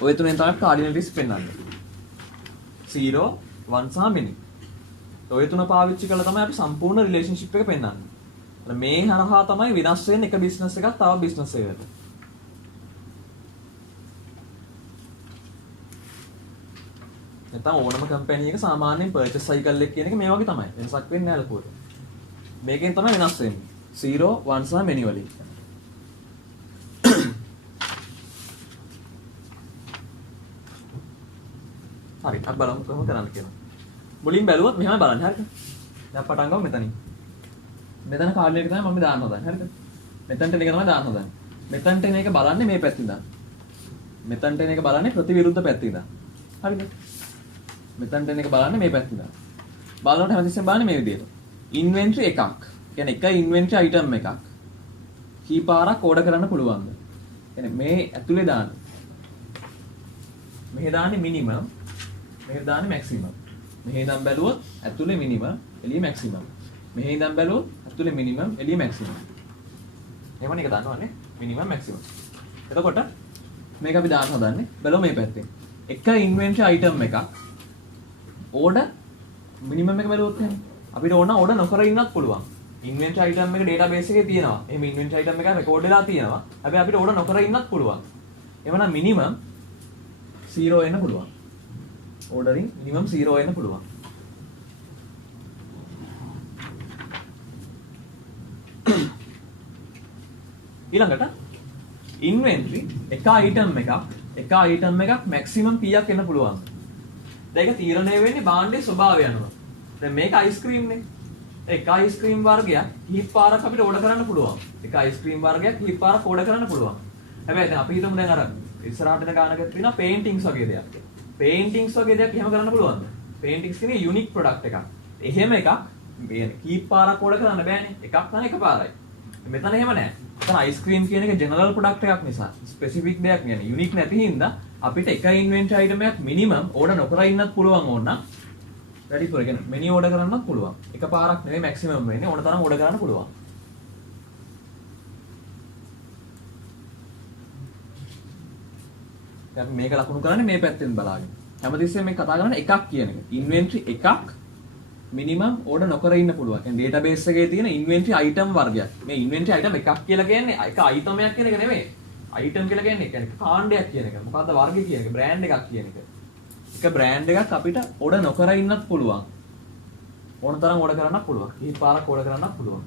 ඔය තුනෙන් තමයි කාඩිනලිටිස් පෙන්නන්නේ. 0, 1 සහ many. ඔය තුන පාවිච්චි කරලා තමයි අපි සම්පූර්ණ රිලේෂන්ෂිප් එක පෙන්නන්නේ. මේ හරහා තමයි වෙනස් වෙන්නේ එක බිස්නස් එකක් තව බිස්නස් එකකට. නැත්නම් ඕනම කම්පැනි එක සාමාන්‍යයෙන් පර්චේස් සයිකල් එක කියන එක මේ වගේ තමයි. වෙනසක් වෙන්නේ නැහැ ලකුවට. මේකෙන් තමයි වෙනස් වෙන්නේ. 0 1 සහ many වලින්. හරි. අපි බලමු කොහොමද කරන්න කියලා. මුලින් බැලුවොත් මෙහෙම බලන්න හරිද? දැන් පටන් ගමු මෙතනින්. මෙතන කාර්ඩ් එක තමයි මම දාන්න හදන්නේ. හරිද? මෙතනට එන එක තමයි දාන්න හදන්නේ. මෙතනට එන එක බලන්නේ මේ පැත්තෙන් දාන්න. මෙතනට එන එක බලන්නේ ප්‍රතිවිරුද්ධ පැත්තෙන් දාන්න. හරිද? මෙතනට එන එක බලන්නේ මේ පැත්තෙන් දාන්න. බලනකොට හැමතිස්සෙම බලන්නේ මේ විදිහට. ඉන්වෙන්ටරි එකක්. කියන්නේ එක ඉන්වෙන්ටරි අයිටම් එකක්. කී පාරක් ඕඩර් කරන්න පුළුවන්ද? කියන්නේ මේ ඇතුලේ දාන්න. මෙහෙ දාන්නේ මිනිමම්. මෙහෙ දාන්නේ මැක්සිමම්. මෙහෙ ඉඳන් බැලුවොත් ඇතුලේ මිනිමම්, එළියේ මැක්සිමම්. මෙහෙ ඉඳන් බැලුවොත් ඇතුලේ මිනිමම්, එළියේ මැක්සිමම්. එහෙමනේ ඒක දන්නවනේ. Minimum maximum. එතකොට මේක අපි දාන්න හදන්නේ. බලමු මේ පැත්තෙන්. එක ඉන්වෙන්ටරි අයිටම් එකක් ඕඩර් මිනිමම් එක බැලුවොත් එහෙනම් අපිට ඕන ඕඩර් නොකර ඉන්නත් පුළුවන්. ඉන්වෙන්ටරි අයිටම් එක ඩේටාබේස් එකේ තියෙනවා. එහෙම ඉන්වෙන්ටරි අයිටම් එක රෙකෝඩ් වෙලා තියෙනවා. හැබැයි අපිට ඕඩර් නොකර ඉන්නත් පුළුවන්. එවනම් මිනිමම් 0 වෙන්න පුළුවන්. ඕඩරින් මිනිමම් 0 වෙන්න පුළුවන්. ඊළඟට ඉන්වෙන්ටරි එක අයිටම් එකක් මැක්සිමම් කීයක් එන්න පුළුවන්ද? දැන් ඒක තීරණය වෙන්නේ භාණ්ඩයේ ස්වභාවය අනුව. දැන් මේක අයිස්ක්‍රීම් නේ. එක අයිස්ක්‍රීම් වර්ගයක් කීප පාරක් අපිට ඕඩර් කරන්න පුළුවන්. එක අයිස්ක්‍රීම් වර්ගයක් කීප පාරක් ඕඩර් කරන්න පුළුවන්. හැබැයි දැන් අපි හිතමු දැන් අර ඉස්සරහට එන ගානක තියෙනවා පේන්ටින්ග්ස් වගේ දෙයක්. පේන්ටින්ග්ස් වගේ දෙයක් එහෙම කරන්න පුළුවන්ද? පේන්ටින්ග්ස් කියන්නේ යුනික් ප්‍රොඩක්ට් එකක්. එහෙම එකක් මේ කීප පාරක් ඕඩර් කරන්න බෑනේ. එකක් නම් එකපාරයි. මෙතන එහෙම නැහැ. මෙතන අයිස්ක්‍රීම් කියන එක ජෙනරල් ප්‍රොඩක්ට් එකක් නිසා ස්පෙસિෆික් දෙයක් නෙවෙයි. යුනික් නැති හින්දා අපිට එක ඉන්වෙන්ටරි අයිටම් එකක් මිනිමම් ඕඩර් නොකර ඉන්නත් පුළුවන් ඕන නම් වැඩිපුර කියන්නේ මෙනි ඕඩර් කරන්නත් පුළුවන්. එකපාරක් නෙවෙයි මැක්සිමම් වෙන්නේ. ඕන තරම් ඕඩර් කරන්න පුළුවන්. දැන් මේක ලකුණු කරන්නේ මේ පැත්තෙන් බලාගෙන. හැමතිස්සෙම මේ කතා කරන්නේ එකක් කියන එක. ඉන්වෙන්ටරි එකක් මිනිමම් ඕඩර් නොකර ඉන්න පුළුවන්. කියන්නේ ඩේටාබේස් එකේ තියෙන ඉන්වෙන්ටරි අයිටම් වර්ගයක්. මේ ඉන්වෙන්ටරි අයිටම් එකක් කියලා කියන්නේ එක අයිටමයක් කියන එක නෙමෙයි. අයිටම් කියලා කියන්නේ කාණ්ඩයක් කියන එක. මොකද්ද වර්ගය කියන එක? බ්‍රෑන්ඩ් එකක් කියන එක. එක බ්‍රෑන්ඩ් එකක් අපිට ඕඩර් නොකර ඉන්නත් පුළුවන්. ඕන තරම් ඕඩර් කරන්නත් පුළුවන්. කීප පාරක් ඕඩර් කරන්නත් පුළුවන්.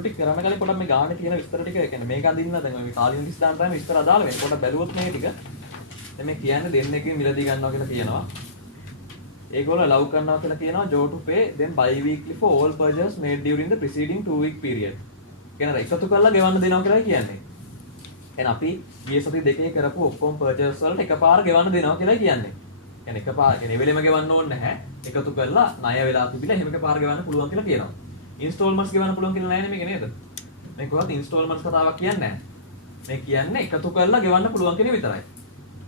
ටික කරම කලින් පොඩ්ඩක් මේ ගානේ තියෙන විස්තර ටික කියන්නේ මේක අඳින්න දැන් මේ කාලින් කිස් දාන්න තමයි විස්තර අදාළ වෙන්නේ. පොඩ්ඩක් බැලුවොත් මේ ටික දැන් මේ කියන්නේ දෙන්නෙක්ගෙන් මිලදී ගන්නවා කියලා කියනවා. ඒගොල්ලෝ ලව් කරනවා කියලා කියනවා Joe to pay then bi-weekly for all purchases made during the preceding 2-week period. කියන එකතු කරලා ගෙවන්න දෙනවා කියලා කියන්නේ. එහෙනම් අපි ගිය සති දෙකේ කරපු ඔක්කොම purchases වලට එකපාර ගෙවන්න දෙනවා කියලා කියන්නේ. කියන්නේ එකපාර කියන්නේ වෙලෙම ගෙවන්න ඕනේ නැහැ. එකතු කරලා ණය වෙලා තිබිලා එහෙම එකපාර ගෙවන්න පුළුවන් කියලා කියනවා. ඉන්ස්ටෝල්මන්ට්ස් ගෙවන්න පුළුවන් කියලා නෑනේ මේක නේද? මේ කොහොමද ඉන්ස්ටෝල්මන්ට්ස් කතාවක් කියන්නේ නැහැ. මේ කියන්නේ එකතු කරලා ගෙවන්න පුළුවන් කියන විතරයි.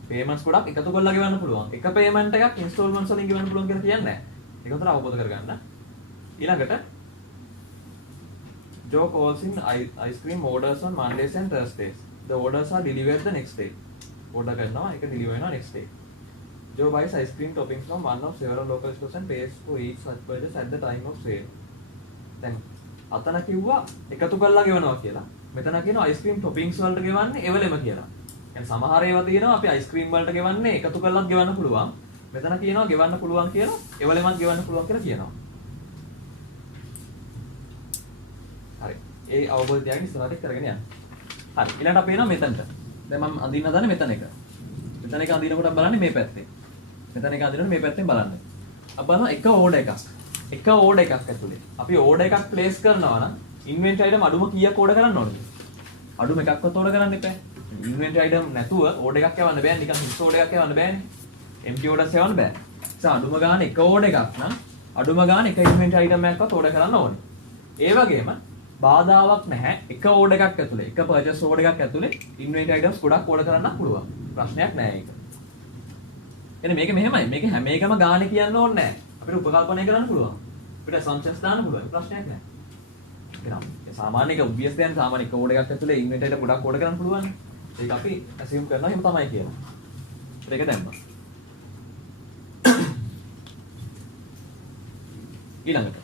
පේමන්ට්ස් ගොඩක් එකතු කරලා ගෙවන්න පුළුවන්. එක පේමන්ට් එකක් ඉන්ස්ටෝල්මන්ට්ස් වලින් ගෙවන්න පුළුවන් කියලා කියන්නේ නැහැ. ඒක උතර අවබෝධ කරගන්න. ඊළඟට Joe calls in ice cream orders on Mondays and Thursdays. The orders are delivered the next day. Order කරනවා ඒක deliver වෙනවා next day. Joe buys ice cream toppings from one of several local stores and pays for each such purchase at the time of sale. දැන් අතන කිව්වා එකතු කරලා ගෙවනවා කියලා. මෙතන කියනවා අයිස්ක්‍රීම් ටොපින්ග්ස් වලට ගෙවන්නේ එවලෙම කියලා. يعني සමහර ඒවා තියෙනවා අපි අයිස්ක්‍රීම් වලට ගෙවන්නේ එකතු කරලාත් ගෙවන්න පුළුවන්. මෙතන කියනවා ගෙවන්න පුළුවන් කියලා එවලෙමත් ගෙවන්න පුළුවන් කියලා කියනවා. හරි. ඒ අවබෝධයකින් ඉස්සරහට කරගෙන යන්න. හරි. ඊළඟට අපි එනවා මෙතනට. දැන් මම අඳින්න හදන්නේ මෙතන එක. මෙතන එක අඳිනකොට බලන්නේ මේ පැත්තේ. මෙතන එක අඳිනකොට මේ පැත්තෙන් බලන්න. අපි බලනවා එක ඕඩර් එකක්. එක ඕඩර් එකක් ඇතුලේ අපි ඕඩර් එකක් ප්ලේස් කරනවා නම් ඉන්වෙන්ටරි අයිටම් අඩුම කීයක් ඕඩර් කරන්න ඕනද? අඩුම එකක්වත් ඕඩර් කරන්න එපා. ඉන්වෙන්ටරි අයිටම් නැතුව ඕඩර් එකක් යවන්න බෑනේ. නිකන් හිස් ඕඩර් එකක් යවන්න බෑනේ. empty orders යවන්න බෑ. ඒ අඩුම ගාන එක ඕඩර් එකක් නම් අඩුම ගාන එක ඉන්වෙන්ටරි අයිටම් එකක්වත් ඕඩර් කරන්න ඕනේ. ඒ වගේම බාධාවක් නැහැ. එක ඕඩර් එකක් ඇතුලේ එක පර්චේස් ඕඩර් එකක් ඇතුලේ ඉන්වෙන්ටරි අයිටම්ස් ගොඩක් ඕඩර් කරන්න පුළුවන්. ප්‍රශ්නයක් නැහැ ඒක. එනේ මේක මෙහෙමයි. මේක හැම එකම ගානේ කියන්න ඕනේ නැහැ. අපිට උපකල්පනය කරන්න පුළුවන්. අපිට assumptions දාන්න පුළුවන්. ප්‍රශ්නයක් නැහැ. එහෙනම් සාමාන්‍ය එක obvious දැන් සාමාන්‍ය එක ඕඩර් එකක් ඇතුලේ ඉන්වෙන්ටරියට ගොඩක් ඕඩර් කරන්න පුළුවන්. ඒක අපි assume කරනවා එහෙම තමයි කියලා. ඒක දැම්මා. ඊළඟට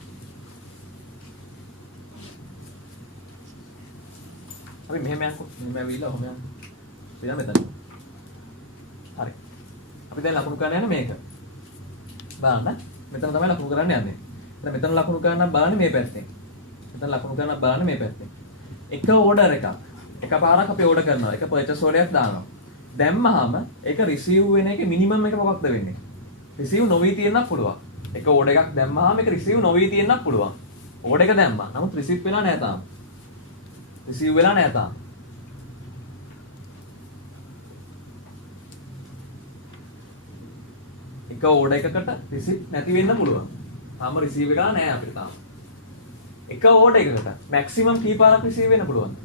අපි මෙහෙම යන්කො. මෙහෙම ඇවිල්ලා ඔහොම යන්න. ඊළඟ මෙතන. හරි. අපි දැන් ලකුණු කරන්න යන්නේ මේක. බලන්න. මෙතන තමයි ලකුණු කරන්න යන්නේ. දැන් මෙතන ලකුණු කරන්න බලන්නේ මේ පැත්තෙන්. මෙතන ලකුණු කරන්න බලන්නේ මේ පැත්තෙන්. එක ඕඩර් එකක්. එකපාරක් අපි ඕඩර් කරනවා. එක පර්චේස් ඕඩරයක් දානවා. දැම්මහම ඒක රිසීව් වෙන එකේ මිනිමම් එක මොකක්ද වෙන්නේ? රිසීව් නොවී තියෙන්නත් පුළුවන්. එක ඕඩර් එකක් දැම්මහම ඒක රිසීව් නොවී තියෙන්නත් පුළුවන්. ඕඩර් එක දැම්මා. නමුත් රිසීව් වෙලා නැහැ තාම. රිසීව් වෙලා නැහැ තාම. එක ඕඩර් එකකට රිසීව් නැති වෙන්න පුළුවන්. තාම රිසීව් වෙලා නැහැ අපිට තාම. එක ඕඩර් එකකට මැක්සිමම් කී පාරක් රිසීව් වෙන්න පුළුවන්ද?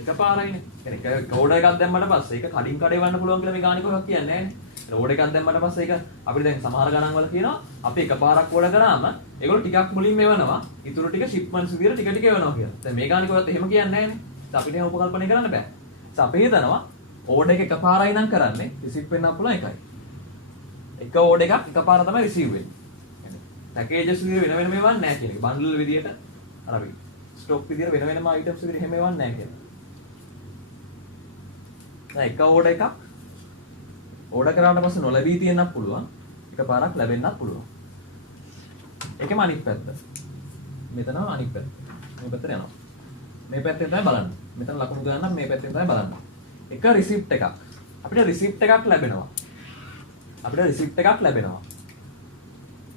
එකපාරයිනේ. කියන්නේ එක ඕඩර් එකක් දැම්මට පස්සේ ඒක කඩින් කඩේ වන්න පුළුවන් කියලා මේ ගානික ඔයක් කියන්නේ නැහැ නේ. ඕඩර් එකක් දැම්මට පස්සේ ඒක අපිට දැන් සමහර ගණන් වල කියනවා අපි එකපාරක් ඕඩර් කරාම ඒගොල්ලෝ ටිකක් මුලින්ම එවනවා. ඊටු ටික ෂිප්මන්ට්ස් විදියට ටික ටික එවනවා කියලා. දැන් මේ ගානික ඔයත් එහෙම කියන්නේ නැහැ නේ. අපිට එහෙම උපකල්පනය කරන්න බෑ. අපි හිතනවා ඕඩර් එක එකපාරයි නම් කරන්නේ රිසීව් වෙන්න පුළුවන් එකයි. එක ඕඩර් එකක් එකපාර තමයි රිසීව් වෙන්නේ. පැකේජස් විදියට වෙන වෙනම එවන්නේ නැහැ කියන එක. බන්ඩල් විදියට අර අපි ස්ටොක් විදියට වෙන වෙනම අයිටම්ස් විදියට එහෙම එවන්නේ නැහැ කියලා. දැන් එක ඕඩර් එකක් ඕඩර් කරාට පස්සේ නොලැබී තියෙන්නත් පුළුවන්. එකපාරක් ලැබෙන්නත් පුළුවන්. ඒකම අනිත් පැත්ත. මෙතන අනිත් පැත්ත. මේ පැත්තට යනවා. මේ පැත්තෙන් තමයි බලන්න. මෙතන ලකුණු ගන්න මේ පැත්තෙන් තමයි බලන්න. එක රිසිප්ට් එකක්. අපිට රිසිප්ට් එකක් ලැබෙනවා. අපිට රිසිප්ට් එකක් ලැබෙනවා.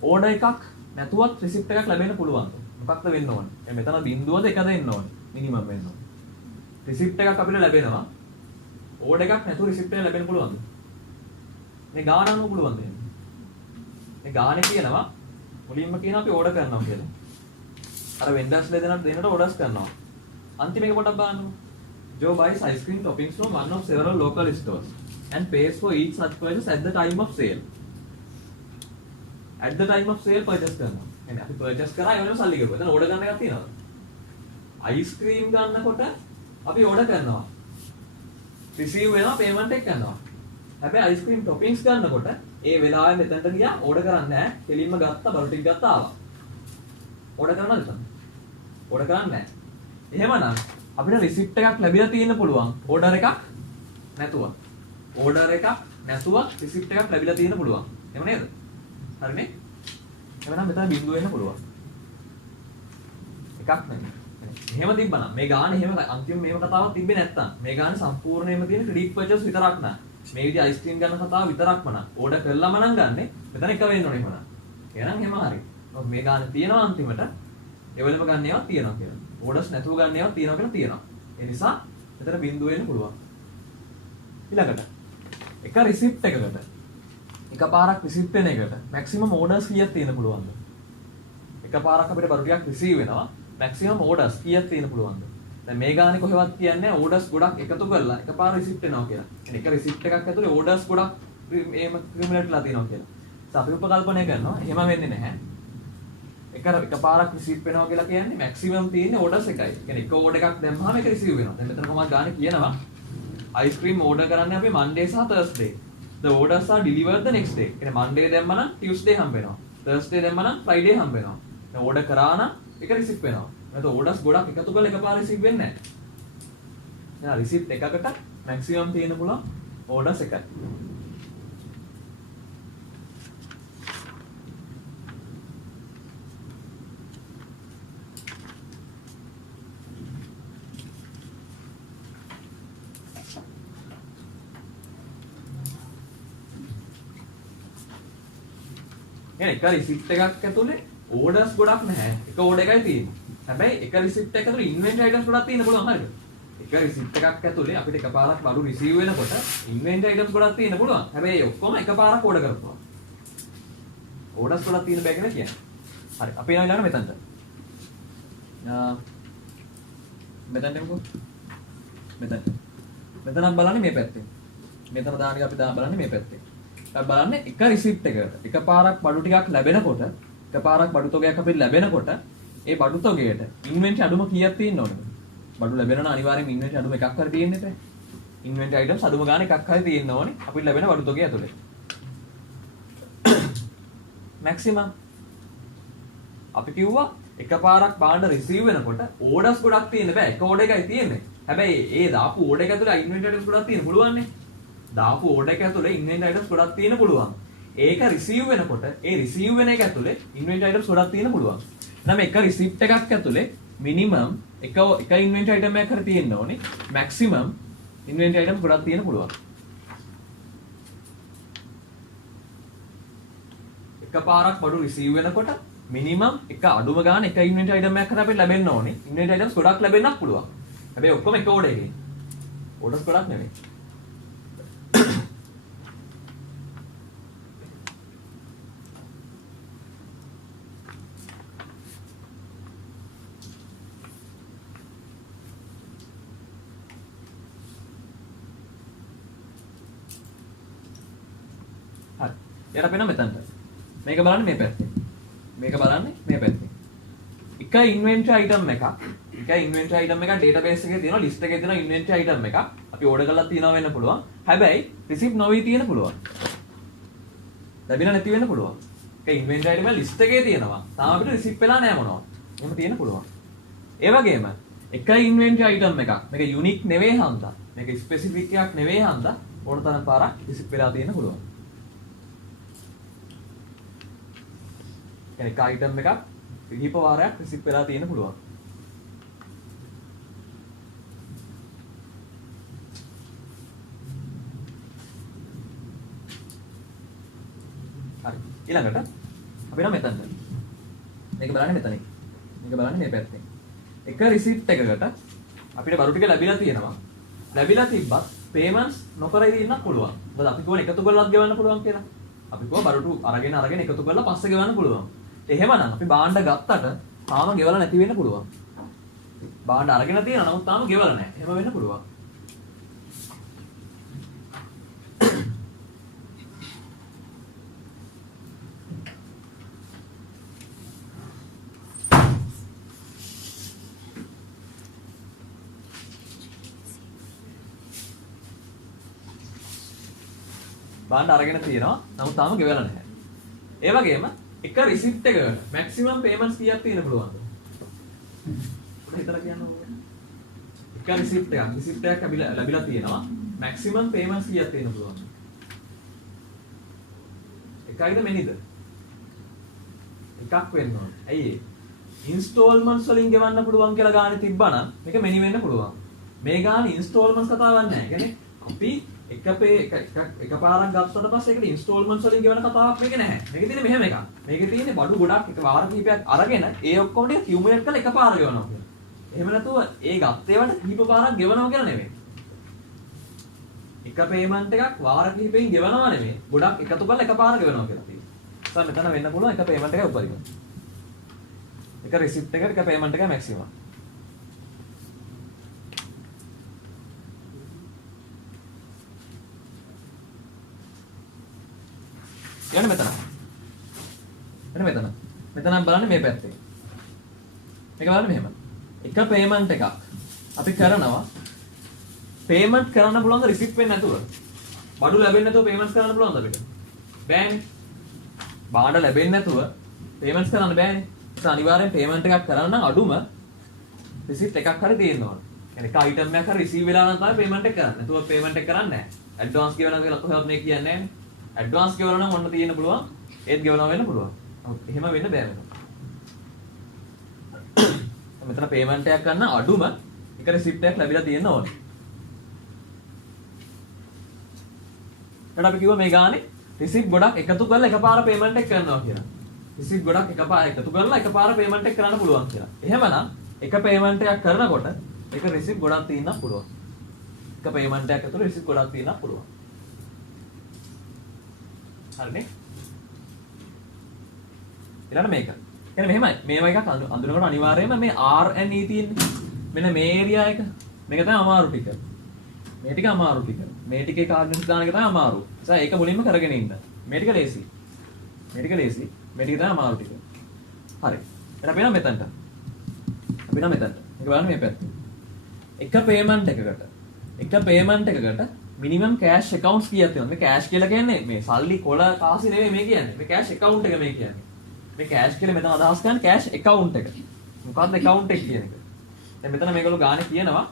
ඕඩර් එකක් නැතුවත් රිසිප්ට් එකක් ලැබෙන්න පුළුවන්. මොකක්ද වෙන්න ඕනේ? මෙතන බිඳුවද එකද එන්න ඕනේ. මිනිමම් වෙන්න ඕනේ. රිසිප්ට් එකක් අපිට ලැබෙනවා. ඕඩර් එකක් නැතුව රිසිප්ට් එක ලැබෙන්න පුළුවන්ද? මේ ගාන අනුව පුළුවන්ද? මේ ගානේ කියනවා මුලින්ම කියනවා අපි ඕඩර් කරනවා කියලා. අර වෙන්ඩර්ස් දෙන්නට ඕඩර්ස් කරනවා. අන්තිම එක පොඩ්ඩක් බලන්නකෝ. Joe buys ice cream toppings from one of several local stores and pays for each such purchase at the time of sale. At the time of sale purchase කරනවා. එන්නේ අපි purchase කරා ඒ වෙනම සල්ලි ගෙවුවා. එතන ඕඩර් ගන්න එකක් තියෙනවද? ice cream ගන්නකොට අපි ඕඩර් කරනවා. receive වෙනවා payment එක කරනවා. හැබැයි ice cream toppings ගන්නකොට ඒ වෙලාවෙ මෙතනට ගියා ඕඩර් කරන්නේ නැහැ. කෙලින්ම ගත්තා බරු ටික ගත්තා ආවා. ඕඩර් කරනවද එතන? ඕඩර් කරන්නේ නැහැ. එහෙමනම් අපිට රිසිප්ට් එකක් ලැබිලා තියෙන්න පුළුවන් ඕඩර් එකක් නැතුව. ඕඩර් එකක් නැතුව රිසිප්ට් එකක් ලැබිලා තියෙන්න පුළුවන්. එහෙම නේද? හරිනේ? එහෙනම් මෙතන බිඳුව වෙන්න පුළුවන්. එකක් නෙමෙයි. එහෙම තිබ්බනම් මේ ගාන එහෙම අන්තිම මේව කතාවක් තිබ්බේ නැත්තම් මේ ගාන සම්පූර්ණයෙන්ම තියෙන ක්‍රෙඩිට් පර්චේස් විතරක් නා. මේ විදිහ අයිස්ක්‍රීම් ගන්න කතාව විතරක්ම නා. ඕඩර් කළාම නම් ගන්නෙ මෙතන එක වෙන්න ඕනේ එහෙමනම්. එහෙනම් එහෙම හරි. මොකද මේ ගාන තියෙනවා අන්තිමට එවලම ගන්න ඒවා තියෙනවා කියලා. ඕඩර්ස් නැතුව ගන්න ඒවා තියෙනවා කියලා තියෙනවා. ඒ නිසා මෙතන බිඳුව වෙන්න පුළුවන්. ඊළඟට එක රිසිප්ට් එකකට එකපාරක් රිසිප්ට් වෙන එකට මැක්සිමම් ඕඩර්ස් කීයක් තියෙන්න පුළුවන්ද? එකපාරක් අපිට බරු ටිකක් රිසීව් වෙනවා. මැක්සිමම් ඕඩර්ස් කීයක් තියෙන්න පුළුවන්ද? දැන් මේ ගානේ කොහෙවත් කියන්නේ ඕඩර්ස් ගොඩක් එකතු කරලා එකපාර රිසිප්ට් වෙනවා කියලා. يعني එක රිසිප්ට් එකක් ඇතුලේ ඕඩර්ස් ගොඩක් මේම ක්‍රිමිනේට්ලා තියෙනවා කියලා. අපි උපකල්පනය කරනවා එහෙම වෙන්නේ නැහැ. එකපාරක් රිසීව් වෙනවා කියලා කියන්නේ මැක්සිමම් තියෙන්නේ ඕඩර්ස් එකයි. කියන්නේ එක ඕඩර් එකක් දැම්මම ඒක රිසීව් වෙනවා. දැන් මෙතන කොහොමද ගානේ කියනවා අයිස්ක්‍රීම් ඕඩර් කරන්නේ අපි Monday සහ Thursday. The orders are delivered the next day. කියන්නේ Monday දැම්ම නම් Tuesday හම්බ වෙනවා. Thursday දැම්ම නම් Friday හම්බ වෙනවා. දැන් ඕඩර් කරා නම් ඒක රිසීව් වෙනවා. නැත්නම් ඕඩර්ස් ගොඩක් එකතු කරලා එකපාර රිසීව් වෙන්නේ නැහැ. දැන් රිසීප්ට් එකකට මැක්සිමම් තියෙන්න පුළුවන් ඕඩර්ස් එකයි. එක රිසිප්ට් එකක් ඇතුලේ ඕඩර්ස් ගොඩක් නැහැ. එක ඕඩර් එකයි තියෙන්නේ. හැබැයි එක රිසිප්ට් එකක් ඇතුලේ ඉන්වෙන්ටරි අයිටම්ස් ගොඩක් තියෙන්න පුළුවන් හරිද? එක රිසිප්ට් එකක් ඇතුලේ අපිට එකපාරක් බඩු රිසීව් වෙනකොට ඉන්වෙන්ටරි අයිටම්ස් ගොඩක් තියෙන්න පුළුවන්. හැබැයි ඔක්කොම එකපාරක් ඕඩර් කරපුවා. ඕඩර්ස් ගොඩක් තියෙන බෑ කියලා කියන්නේ. හරි. අපි යනවා ඊළඟට මෙතනට. මෙතනට එමුකෝ. මෙතනක් බලන්නේ මේ පැත්තේ. මෙතන දාන එක අපි බලන්නේ මේ පැත්තේ. බලන්න එක රිසිප්ට් එකකට එකපාරක් බඩු ටිකක් ලැබෙනකොට එකපාරක් බඩු තොගයක් අපිට ලැබෙනකොට ඒ බඩු තොගයට ඉන්වෙන්ටරි අඩුම කීයක් තියෙන්න ඕනද? බඩු ලැබෙනවා නම් අනිවාර්යයෙන්ම ඉන්වෙන්ටරි අඩුම එකක් හරි තියෙන්න එපා. ඉන්වෙන්ටරි අයිටම්ස් අඩුම ගාන එකක් හරි තියෙන්න ඕනේ අපිට ලැබෙන බඩු තොගය ඇතුලේ. මැක්සිමම් අපි කිව්වා එකපාරක් බාණ්ඩ රිසීව් වෙනකොට ඕඩර්ස් ගොඩක් තියෙන්න බෑ. එක ඕඩර් එකයි තියෙන්නේ. හැබැයි ඒ දාපු ඕඩර් එක ඇතුලේ ඉන්වෙන්ටරි අයිටම්ස් ගොඩක් තියෙන්න පුළුවන් නේ. දාපු ඕඩර් එක ඇතුලේ ඉන්වෙන්ටරි අයිටම්ස් ගොඩක් තියෙන්න පුළුවන්. ඒක රිසීව් වෙනකොට ඒ රිසීව් වෙන එක ඇතුලේ ඉන්වෙන්ටරි අයිටම්ස් ගොඩක් තියෙන්න පුළුවන්. නම් එක රිසිප්ට් එකක් ඇතුලේ මිනිමම් එක ඉන්වෙන්ටරි අයිටම් එකක් හරි තියෙන්න ඕනේ. මැක්සිමම් ඉන්වෙන්ටරි අයිටම්ස් ගොඩක් තියෙන්න පුළුවන්. එකපාරක් බඩු රිසීව් වෙනකොට මිනිමම් එක අඩුම ගාන එක ඉන්වෙන්ටරි අයිටම් එකක් හරි අපිට ලැබෙන්න ඕනේ. ඉන්වෙන්ටරි අයිටම්ස් ගොඩක් ලැබෙන්නත් පුළුවන්. හැබැයි ඔක්කොම එක ඕඩර් එකේ. ඕඩර්ස් ගොඩක් නෙමෙයි. හරි. යට අපේන මෙතනට. මේක බලන්න මේ පැත්තේ. මේක බලන්නේ මේ පැත්තේ. එක ඉන්වෙන්ටරි අයිටම් එකක්. එක ඉන්වෙන්ටරි අයිටම් එකක් ඩේටාබේස් එකේ තියෙනවා ලිස්ට් එකේ තියෙන ඉන්වෙන්ටරි අයිටම් එකක්. අපි ඕඩර් කරලා තියනවා වෙන්න පුළුවන්. හැබැයි රිසිප්ට් නොවි තියෙන පුළුවන්. ලැබිලා නැති වෙන්න පුළුවන්. එක ඉන්වෙන්ටරි අයිටම් එක ලිස්ට් එකේ තියෙනවා. තාම අපිට රිසිප්ට් වෙලා නැහැ මොනවා. එහෙම තියෙන්න පුළුවන්. ඒ වගේම එක ඉන්වෙන්ටරි අයිටම් එකක්. මේක යුනික් නෙවෙයි හන්දා. මේක ස්පෙસિෆික් එකක් නෙවෙයි හන්දා. ඕන තරම් පාරක් රිසිප්ට් වෙලා තියෙන්න පුළුවන්. එක අයිටම් එකක් කිහිප වාරයක් රිසිප් වෙලා තියෙන්න පුළුවන්. හරි. ඊළඟට අපි නම් මෙතනද. මේක බලන්නේ මෙතනින්. මේක බලන්නේ මේ පැත්තෙන්. එක රිසිප්ට් එකකට අපිට බරු ටික ලැබිලා තියෙනවා. ලැබිලා තිබ්බත් පේමන්ට්ස් නොකර ඉන්නත් පුළුවන්. මොකද අපි කොහොම එකතු කරලාත් ගෙවන්න පුළුවන් කියලා. අපි කොහොම බරුටු අරගෙන එකතු කරලා පස්සේ ගෙවන්න පුළුවන්. එහෙමනම් අපි බාණ්ඩ ගත්තට තාම ගෙවලා නැති වෙන්න පුළුවන්. බාණ්ඩ අරගෙන තියෙනවා නමුත් තාම ගෙවලා නැහැ. එහෙම වෙන්න පුළුවන්. බාණ්ඩ අරගෙන තියෙනවා නමුත් තාම ගෙවලා නැහැ. ඒ වගේම එක රිසිප්ට් එකකට මැක්සිමම් පේමන්ට්ස් කීයක් තියෙන්න පුළුවන්ද? උඩ හිතලා කියන්න ඕනේ. එක රිසිප්ට් එකක් ලැබිලා තියෙනවා. මැක්සිමම් පේමන්ට්ස් කීයක් තියෙන්න පුළුවන්ද? එකයිද මෙනිද? එකක් වෙන්න ඕනේ. ඇයි ඒ? ඉන්ස්ටෝල්මන්ට්ස් වලින් ගෙවන්න පුළුවන් කියලා ගානේ තිබ්බනම් මේක මෙනි වෙන්න පුළුවන්. මේ ගානේ ඉන්ස්ටෝල්මන්ට්ස් කතාවක් නැහැ. ඒ කියන්නේ අපි එකපාරක් ගත්තට පස්සේ ඒකට ඉන්ස්ටෝල්මන්ට්ස් වලින් ගෙවන කතාවක් මේක නැහැ. මේකේ තියෙන්නේ මෙහෙම එකක්. මේකේ තියෙන්නේ බඩු ගොඩක් එක වාර කිහිපයක් අරගෙන ඒ ඔක්කොම ටික කියුමුලේට් කරලා එකපාර ගෙවනවා කියලා. එහෙම නැතුව ඒ ගත්තේවට කිහිප පාරක් ගෙවනවා කියලා නෙමෙයි. එක පේමන්ට් එකක් වාර කිහිපෙන් ගෙවනවා නෙමෙයි. ගොඩක් එකතු කරලා එකපාර ගෙවනවා කියලා තියෙනවා. මෙතන වෙන්න පුළුවන් එක පේමන්ට් එකයි උපරිම. එක රිසිප්ට් එකකට එක පේමන්ට් එකයි මැක්සිමම්. යන්න මෙතන. එන්න මෙතන. මෙතන බලන්න මේ පැත්තේ. මේක බලන්න මෙහෙම. එක පේමන්ට් එකක් අපි කරනවා. පේමන්ට් කරන්න පුළුවන්ද රිසිප්ට් වෙන්නේ නැතුව? බඩු ලැබෙන්නේ නැතුව පේමන්ට්ස් කරන්න පුළුවන්ද අපිට? බෑනේ. බාණ්ඩ ලැබෙන්නේ නැතුව පේමන්ට්ස් කරන්න බෑනේ. ඒක අනිවාර්යෙන් පේමන්ට් එකක් කරන්න නම් අඩුම රිසිප්ට් එකක් හරි තියෙන්න ඕන. يعني එක අයිටම් එකක් හරි රිසීව් වෙලා නම් තමයි පේමන්ට් එක කරන්නේ. නැතුව පේමන්ට් එක කරන්නේ නැහැ. ඇඩ්වාන්ස් ගෙවනවා කියලා කොහොමද මේ කියන්නේ නැහැ. ඇඩ්වාන්ස් ගෙවනවා නම් ඔන්න තියෙන්න පුළුවන්. ඒත් ගෙවනවා වෙන්න පුළුවන්. එහෙම වෙන්න බෑ වෙනවා. මෙතන පේමන්ට් එකක් ගන්න අඩුම එක රිසිප්ට් එකක් ලැබිලා තියෙන්න ඕනේ. ඊට අපි කිව්වා මේ ගානේ රිසිප්ට් ගොඩක් එකතු කරලා එකපාර පේමන්ට් එක කරනවා කියලා. රිසිප්ට් ගොඩක් එකපාර එකතු කරලා එකපාර පේමන්ට් එක කරන්න පුළුවන් කියලා. එහෙමනම් එක පේමන්ට් එකක් කරනකොට එක රිසිප්ට් ගොඩක් තියෙන්නත් පුළුවන්. එක පේමන්ට් එකක් ඇතුළේ රිසිප්ට් ගොඩක් තියෙන්නත් පුළුවන්. හරිනේ? ඊළඟ මේක. කියන්නේ මෙහෙමයි. මේවා එකක් අඳුනනකොට අනිවාර්යයෙන්ම මේ R&E තියෙන්නේ. මෙන්න මේ ඒරියා එක. මේක තමයි අමාරු ටික. මේ ටික අමාරු ටික. මේ ටිකේ කාඩ්නස් දාන එක තමයි අමාරු. ඒ නිසා ඒක මුලින්ම කරගෙන ඉන්න. මේ ටික ලේසි. මේ ටික ලේසි. මේ ටික තමයි අමාරු ටික. හරි. එහෙනම් අපි නම් මෙතනට. අපි නම් මෙතනට. මේක බලන්න මේ පැත්ත. එක පේමන්ට් එකකට මිනිමම් කෑෂ් accountස් කීයක් තියෙනවද? මේ කෑෂ් කියලා කියන්නේ මේ සල්ලි කොළ කාසි නෙවෙයි මේ කියන්නේ. මේ කෑෂ් account එක මේ කියන්නේ. මේ කෑෂ් කියලා මෙතන අදහස් කරන්නේ කෑෂ් account එක. මොකක්ද account එක කියන එක. දැන් මෙතන මේගොල්ලෝ ගානේ කියනවා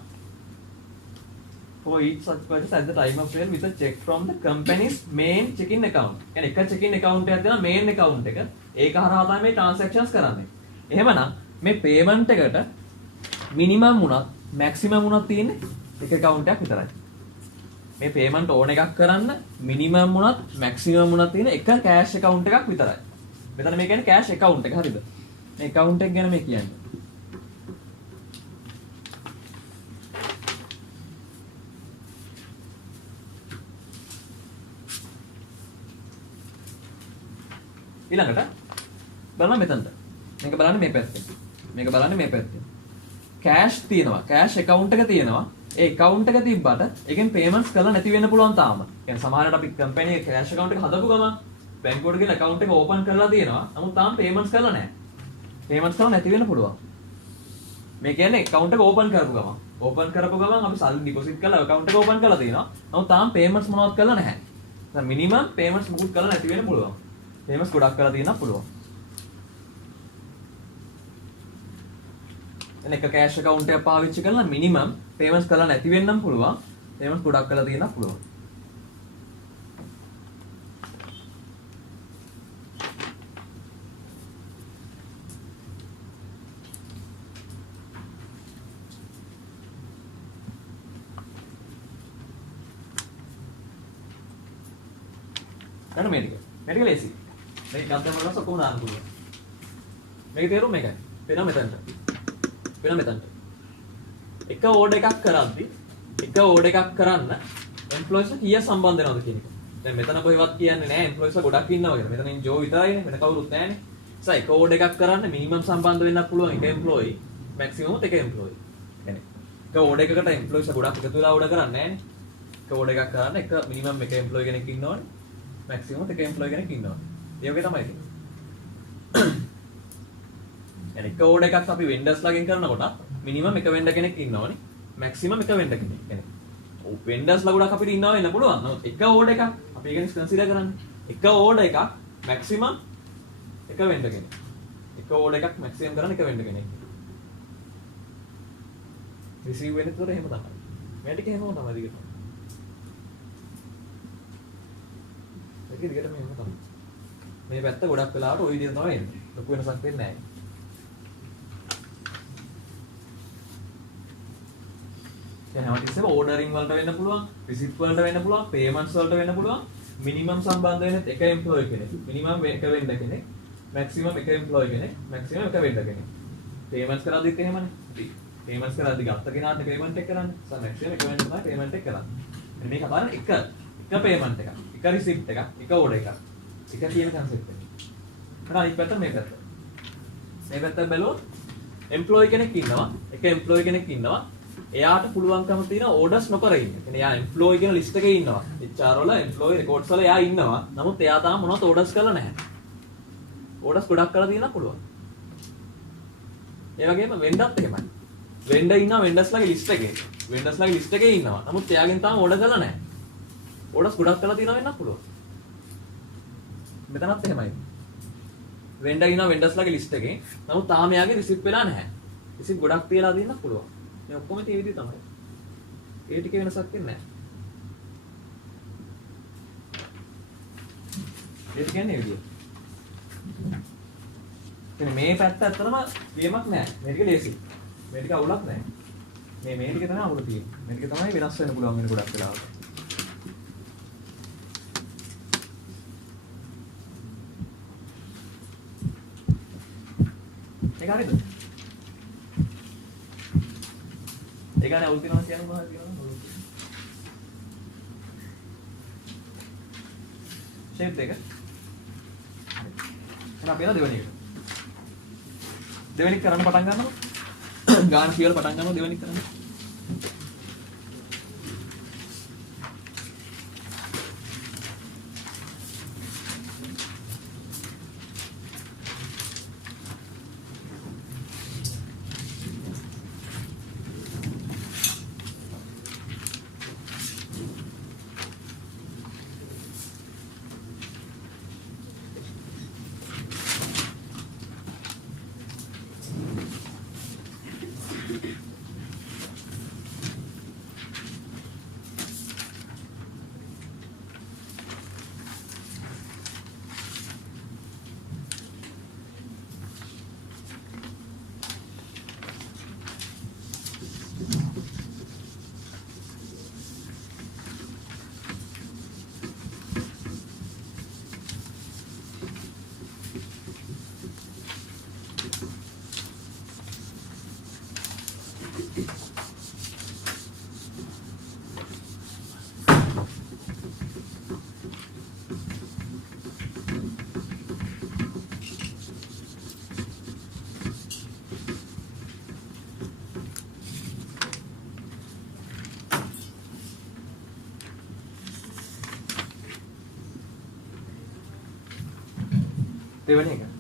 for each such purchase at the time of sale with a check from the company's main checking account. කියන්නේ එක checking account එකක් දෙනවා main account එක. ඒක හරහා තමයි මේ transactions කරන්නේ. එහෙමනම් මේ payment එකට minimum උනත් maximum උනත් තියෙන්නේ එක account එකක් විතරයි. මේ payment ඕන එකක් කරන්න minimum උනත් maximum උනත් තියෙන එක cash account එකක් විතරයි. මෙතන මේ කියන්නේ cash account එක හරිද? මේ account එක ගැන මේ කියන්නේ. ඊළඟට බලන්න මෙතනට. මේක බලන්න මේ පැත්තෙන්. මේක බලන්න මේ පැත්තෙන්. කෑෂ් තියෙනවා. කෑෂ් account එක තියෙනවා. ඒ account එක තිබ්බට ඒකෙන් payments කරලා නැති වෙන්න පුළුවන් තාම. කියන්නේ සමහරවිට අපි company එකේ cash account එක හදපු ගමන් බැංකුවට ගිහලා account එක open කරලා තියෙනවා. නමුත් තාම payments කරලා නැහැ. payments කරලා නැති වෙන්න පුළුවන්. මේ කියන්නේ account එක open කරපු ගමන්. open කරපු ගමන් අපි සල්ලි deposit කරලා account එක open කරලා තියෙනවා. නමුත් තාම payments මොනවද කරලා නැහැ. දැන් minimum payments මුකුත් කරලා නැති වෙන්න පුළුවන්. payments ගොඩක් කරලා තියෙනවා පුළුවන්. එක කෑෂ් account එකක් පාවිච්චි කරලා minimum payments කරලා නැති වෙන්නම පුළුවන්. payments ගොඩක් කරලා තියෙන්න පුළුවන්. දැන් මේක ලේසි. මේක ගත්තම වලස් ඔක්කොම දාන්න පුළුවන්. මේකේ තේරුම මේකයි. වෙන මෙතනට. එක ඕඩර් එකක් කරද්දි එක ඕඩර් එකක් කරන්න එම්ප්ලොයිස්ලා කීයක් සම්බන්ධ වෙනවද කියන එක. දැන් මෙතන කොහෙවත් කියන්නේ නැහැ එම්ප්ලොයිස්ලා ගොඩක් ඉන්නවා කියලා. මෙතන ජෝ විතරයිනේ වෙන කවුරුත් නැහැනේ. නිසා එක ඕඩර් එකක් කරන්න මිනිමම් සම්බන්ධ වෙන්නත් පුළුවන් එක එම්ප්ලොයි මැක්සිමම් එක එම්ප්ලොයි. يعني එක ඕඩර් එකකට එම්ප්ලොයිස්ලා ගොඩක් එකතු වෙලා ඕඩර් කරන්නේ නැහැනේ. එක ඕඩර් එකක් කරන්න එක මිනිමම් එක එම්ප්ලොයි කෙනෙක් ඉන්නවනේ. මැක්සිමම් එක එම්ප්ලොයි කෙනෙක් ඉන්නවනේ. ඒ වගේ තමයි තියෙන්නේ. يعني එක ඕඩර් එකක් අපි වෙන්ඩර්ස්ලාගෙන් කරනකොට මිනිමම් එක වෙන්ඩර් කෙනෙක් ඉන්නවනේ. මැක්සිමම් එක වෙන්ඩර් කෙනෙක්. يعني වෙන්ඩර්ස්ලා ගොඩක් අපිට ඉන්නවා වෙන්න පුළුවන්. නමුත් එක ඕඩර් එකක් අපි ඒක කන්සිඩර් කරන්නේ. එක ඕඩර් එකක් මැක්සිමම් එක වෙන්ඩර් කෙනෙක්. එක ඕඩර් එකක් මැක්සිමම් කරන්නේ එක වෙන්ඩර් කෙනෙක්. රිසීව් වෙන්නේ ඒතර එහෙම තමයි. මේ ටික එහෙමම තමයි දිගට. ඒක දිගට මෙහෙම තමයි. මේ පැත්ත ගොඩක් වෙලාවට ওই විදිහට තමයි එන්නේ. ලොකු වෙනසක් වෙන්නේ නැහැ. දැන් හැමතිස්සෙම ඕඩරින් වලට වෙන්න පුළුවන්, රිසිප්ට් වලට වෙන්න පුළුවන්, පේමන්ට්ස් වලට වෙන්න පුළුවන්. මිනිමම් සම්බන්ධ වෙන්නේ එක එම්ප්ලොයි කෙනෙක්. මිනිමම් එක වෙන්ඩර් කෙනෙක්. මැක්සිමම් එක එම්ප්ලොයි කෙනෙක්. මැක්සිමම් එක වෙන්ඩර් කෙනෙක්. පේමන්ට්ස් කරද්දිත් එහෙමනේ. පේමන්ට්ස් කරද්දි ගත්ත කෙනාට පේමන්ට් එක කරන්නේ. මැක්සිමම් එක වෙන්ඩර් තමයි පේමන්ට් එක කරන්නේ. මේක බලන්න එක පේමන්ට් එකක්, එක රිසිප්ට් එකක්, එක ඕඩර් එකක්. එක කියන කන්සෙප්ට් එක. හරි අනිත් පැත්ත මේ පැත්ත. මේ පැත්ත බැලුවොත් එම්ප්ලොයි කෙනෙක් ඉන්නවා. එක එම්ප්ලොයි කෙනෙක් ඉන්නවා. එයාට පුළුවන්කම තියෙන ඕඩර්ස් නොකර ඉන්න. කියන්නේ එයා එම්ප්ලොයි කියන ලිස්ට් එකේ ඉන්නවා. HR වල එම්ප්ලොයි රෙකෝඩ්ස් වල එයා ඉන්නවා. නමුත් එයා තාම මොනවත් ඕඩර්ස් කරලා නැහැ. ඕඩර්ස් ගොඩක් කරලා තියෙනවා පුළුවන්. ඒ වගේම වෙන්ඩර්ත් එහෙමයි. වෙන්ඩර් ඉන්නවා වෙන්ඩර්ස්ලාගේ ලිස්ට් එකේ. වෙන්ඩර්ස්ලාගේ ලිස්ට් එකේ ඉන්නවා. නමුත් එයාගෙන් තාම ඕඩර් කරලා නැහැ. ඕඩර්ස් ගොඩක් කරලා තියෙනවා වෙන්නත් පුළුවන්. මෙතනත් එහෙමයි. වෙන්ඩර් ඉන්නවා වෙන්ඩර්ස්ලාගේ ලිස්ට් එකේ. නමුත් තාම එයාගේ රිසිප්ට් වෙලා නැහැ. රිසිප්ට් ගොඩක් තියලා තියෙන්න පුළුවන්. මේ ඔක්කොම තියෙ විදිහ තමයි. ඒ ටික වෙනසක් වෙන්නේ නැහැ. ඒක කියන්නේ විදිය. මේ පැත්ත ඇත්තටම ලියමක් නැහැ. මේ ටික ලේසි. මේ ටික අවුලක් නැහැ. මේ ටික තමයි අවුල තියෙන්නේ. මේ ටික තමයි වෙනස් වෙන්න පුළුවන් වෙන ගොඩක් වෙලාවට. ඒක හරිද? ඒ කියන්නේ අවුල් තියනවා කියන්නේ මොනවද කියනවා? ෂේප් එක. එහෙනම් අපි යනවා දෙවෙනි එකට. දෙවෙනි කරන්න පටන් ගන්නවා. ගාන කියලා පටන් ගන්නවා දෙවෙනි කරන්න. දෙවෙනි එක